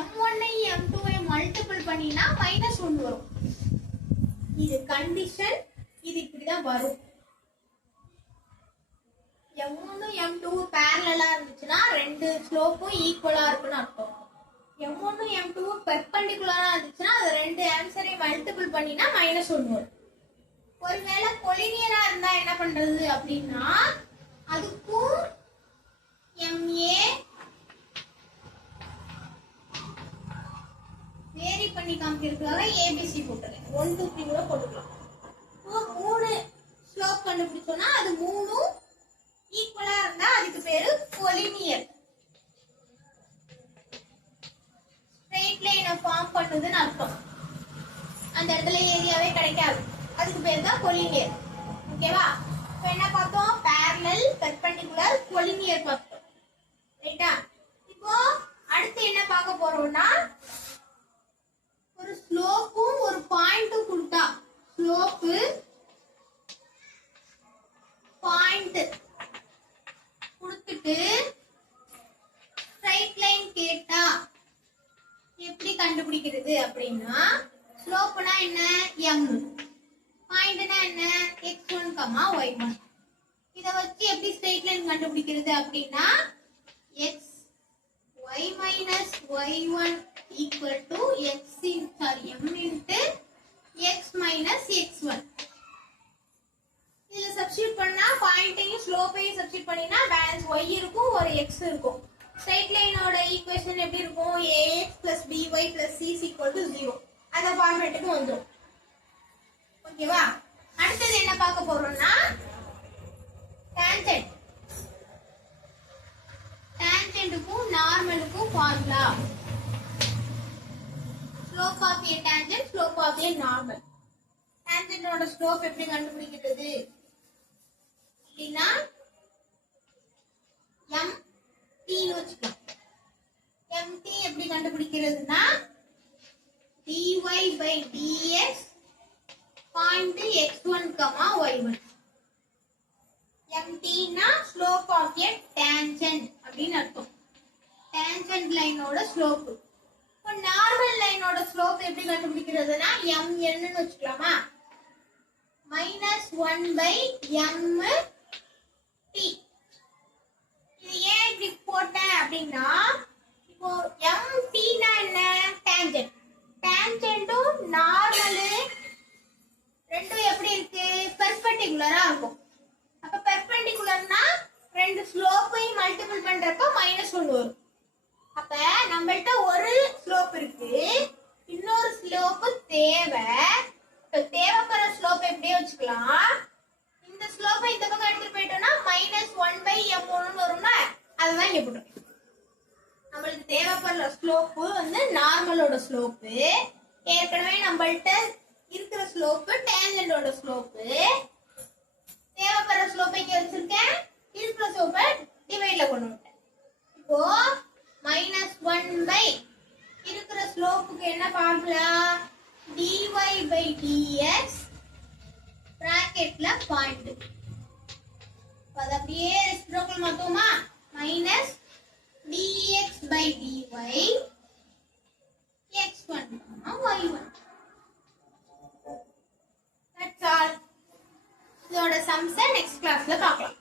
m1ஐயும் m2ஐயும் மல்டிபிள் பண்ணினா -1 வரும். இது கண்டிஷன், இது இப்படிதான் வரும். m1ம் m2ம் parallel-ஆ இருந்துச்சுன்னா ரெண்டு ஸ்லோப்பும் ஈக்குவலா இருக்குன்னு அர்த்தம். m1ம் m2ம் பெர்பெண்டிகுலரா இருந்துச்சுன்னா அது ரெண்டு ஆன்சரையும் மல்டிபிள் பண்ணினா -1 வரும். ஒருவேளை கொலினியரா இருந்தா என்ன பண்றது அப்படின்னா அதுக்கும் பண்ணி காமிக்கிறதுக்காக ஏபிசி போட்டுருக்கேன். 1 2 3 கூட போட்டுக்கலாம். இப்போ 3 ஸ்லோப் கண்டுபிடிச்சோம்னா அது 3 ஈக்குவலா இருந்தா அதுக்கு பேரு கொலினியர். ஸ்ட்ரெயிட் லைனை ஃபார்ம் பண்ணுதுன்னு அர்த்தம். அந்த இடத்துல ஏரியாவே கிடைக்காது, அதுக்கு பேர் தான் கொலினியர். ஓகேவா? இப்போ என்ன பார்த்தோம்? parallel, perpendicular, collinear பார்த்தோம். ரைட்டா? இப்போ அடுத்து என்ன பார்க்க போறோம்னா ஒரு ஸ்லோப்பும் ஒரு பாயிண்ட்டும் கொடுத்தா, ஸ்லோப்பு பாயிண்ட் கொடுத்துட்டு ஸ்ட்ரைட் லைன் கேட்டா எப்படி கண்டுபிடிக்கிறது அப்படின்னா, ஸ்லோப்னா என்ன? m, பாயிண்ட்னா என்ன? x1, y1. இத வச்சு எப்படி ஸ்ட்ரெயிட் லைன் கண்டுபிடிக்கிறது அப்படின்னா, x y minus y1 equal to x in m into x minus x1. இதுல சப்ஸ்டிட்யூட் பண்ணா பாயிண்டையும் ஸ்லோப்பையும் சப்ஸ்டிட்யூட் பண்ணினா பேலன்ஸ் y இருக்கும், ஒரு x இருக்கும். ஸ்ட்ரெயிட் லைனோட ஈக்குவேஷன் எப்படி இருக்கும்? ax plus by plus c is equal to 0. அந்த ஃபார்மேட்டுக்கு வந்துரும். ஓகேவா? அடுத்து என்ன பார்க்க போறோம்னா டான்ஜென்ட். டான்ஜென்ட்க்கும் நார்மலுக்கும் formula. Slope of a tangent, slope of a normal. டான்ஜென்ட்டோட ஸ்லோப் எப்படி கண்டுபிடிக்கிறது அப்படின்னா mt ன்னு வச்சுக்கலாம். mt எப்படி கண்டுபிடிக்கிறதுனா dy by dx point x1, y1. mt னா ஸ்லோப் ஆஃப் a tangent அப்படின்னு அர்த்தம். டான்ஜென்ட் லைனோட ஸ்லோப். இப்போ நார்மல் லைனோட ஸ்லோப் எப்படி கண்டுபிடிக்கிறதுனா mn ன்னு வச்சுக்கலாமா? -1 by mt. இது ஏன் இப்படி போட்டேன் அப்படின்னா, இப்போ mt னா என்ன? டான்ஜென்ட். டான்ஜென்ட்டும் நார்மல் ரெண்டும் எப்படி இருக்கு? பெர்பெண்டிகுலரா இருக்கும். அப்ப பெர்பெண்டிகுலர்னா ரெண்டு ஸ்லோப்பையும் மல்டிபிள் பண்றப்ப -1 வரும். அப்ப நம்மள்ட்ட ஒரு ஸ்லோப் இருக்கு, இன்னொரு ஸ்லோப் தேவை. தேவைப்படுற ஸ்லோப் எப்படியே வச்சுக்கலாம். இந்த ஸ்லோப்பை இந்த பக்கம் எடுத்துட்டு போயிட்டோம்னா -1 by m1 வரும்னா அதுதான் இங்க போட்டுருக்கேன். நம்மளுக்கு தேவைப்படுற ஸ்லோப் வந்து நார்மலோட ஸ்லோப். ஏற்கனவே நம்மள்ட்ட இருக்கிற ஸ்லோப் டான்ஜென்ட்டோட ஸ்லோப். தேவைப்படுற ஸ்லோப்பை இங்க வச்சிருக்கேன், இருக்கிற ஸ்லோப்பை டிவைட்ல கொண்டு வந்துட்டேன். இப்போ -1 by இருக்கிற ஸ்லோப்புக்கு என்ன ஃபார்முலா? dy by dx பிராக்கெட்ல பாயிண்ட். அது அப்படியே ரெசிப்ரோக்கல் மாத்துமா? Minus dx by dy x1, y1. That's all. இதோட சம்ஸை நெக்ஸ்ட் கிளாஸ்ல பார்க்கலாம்.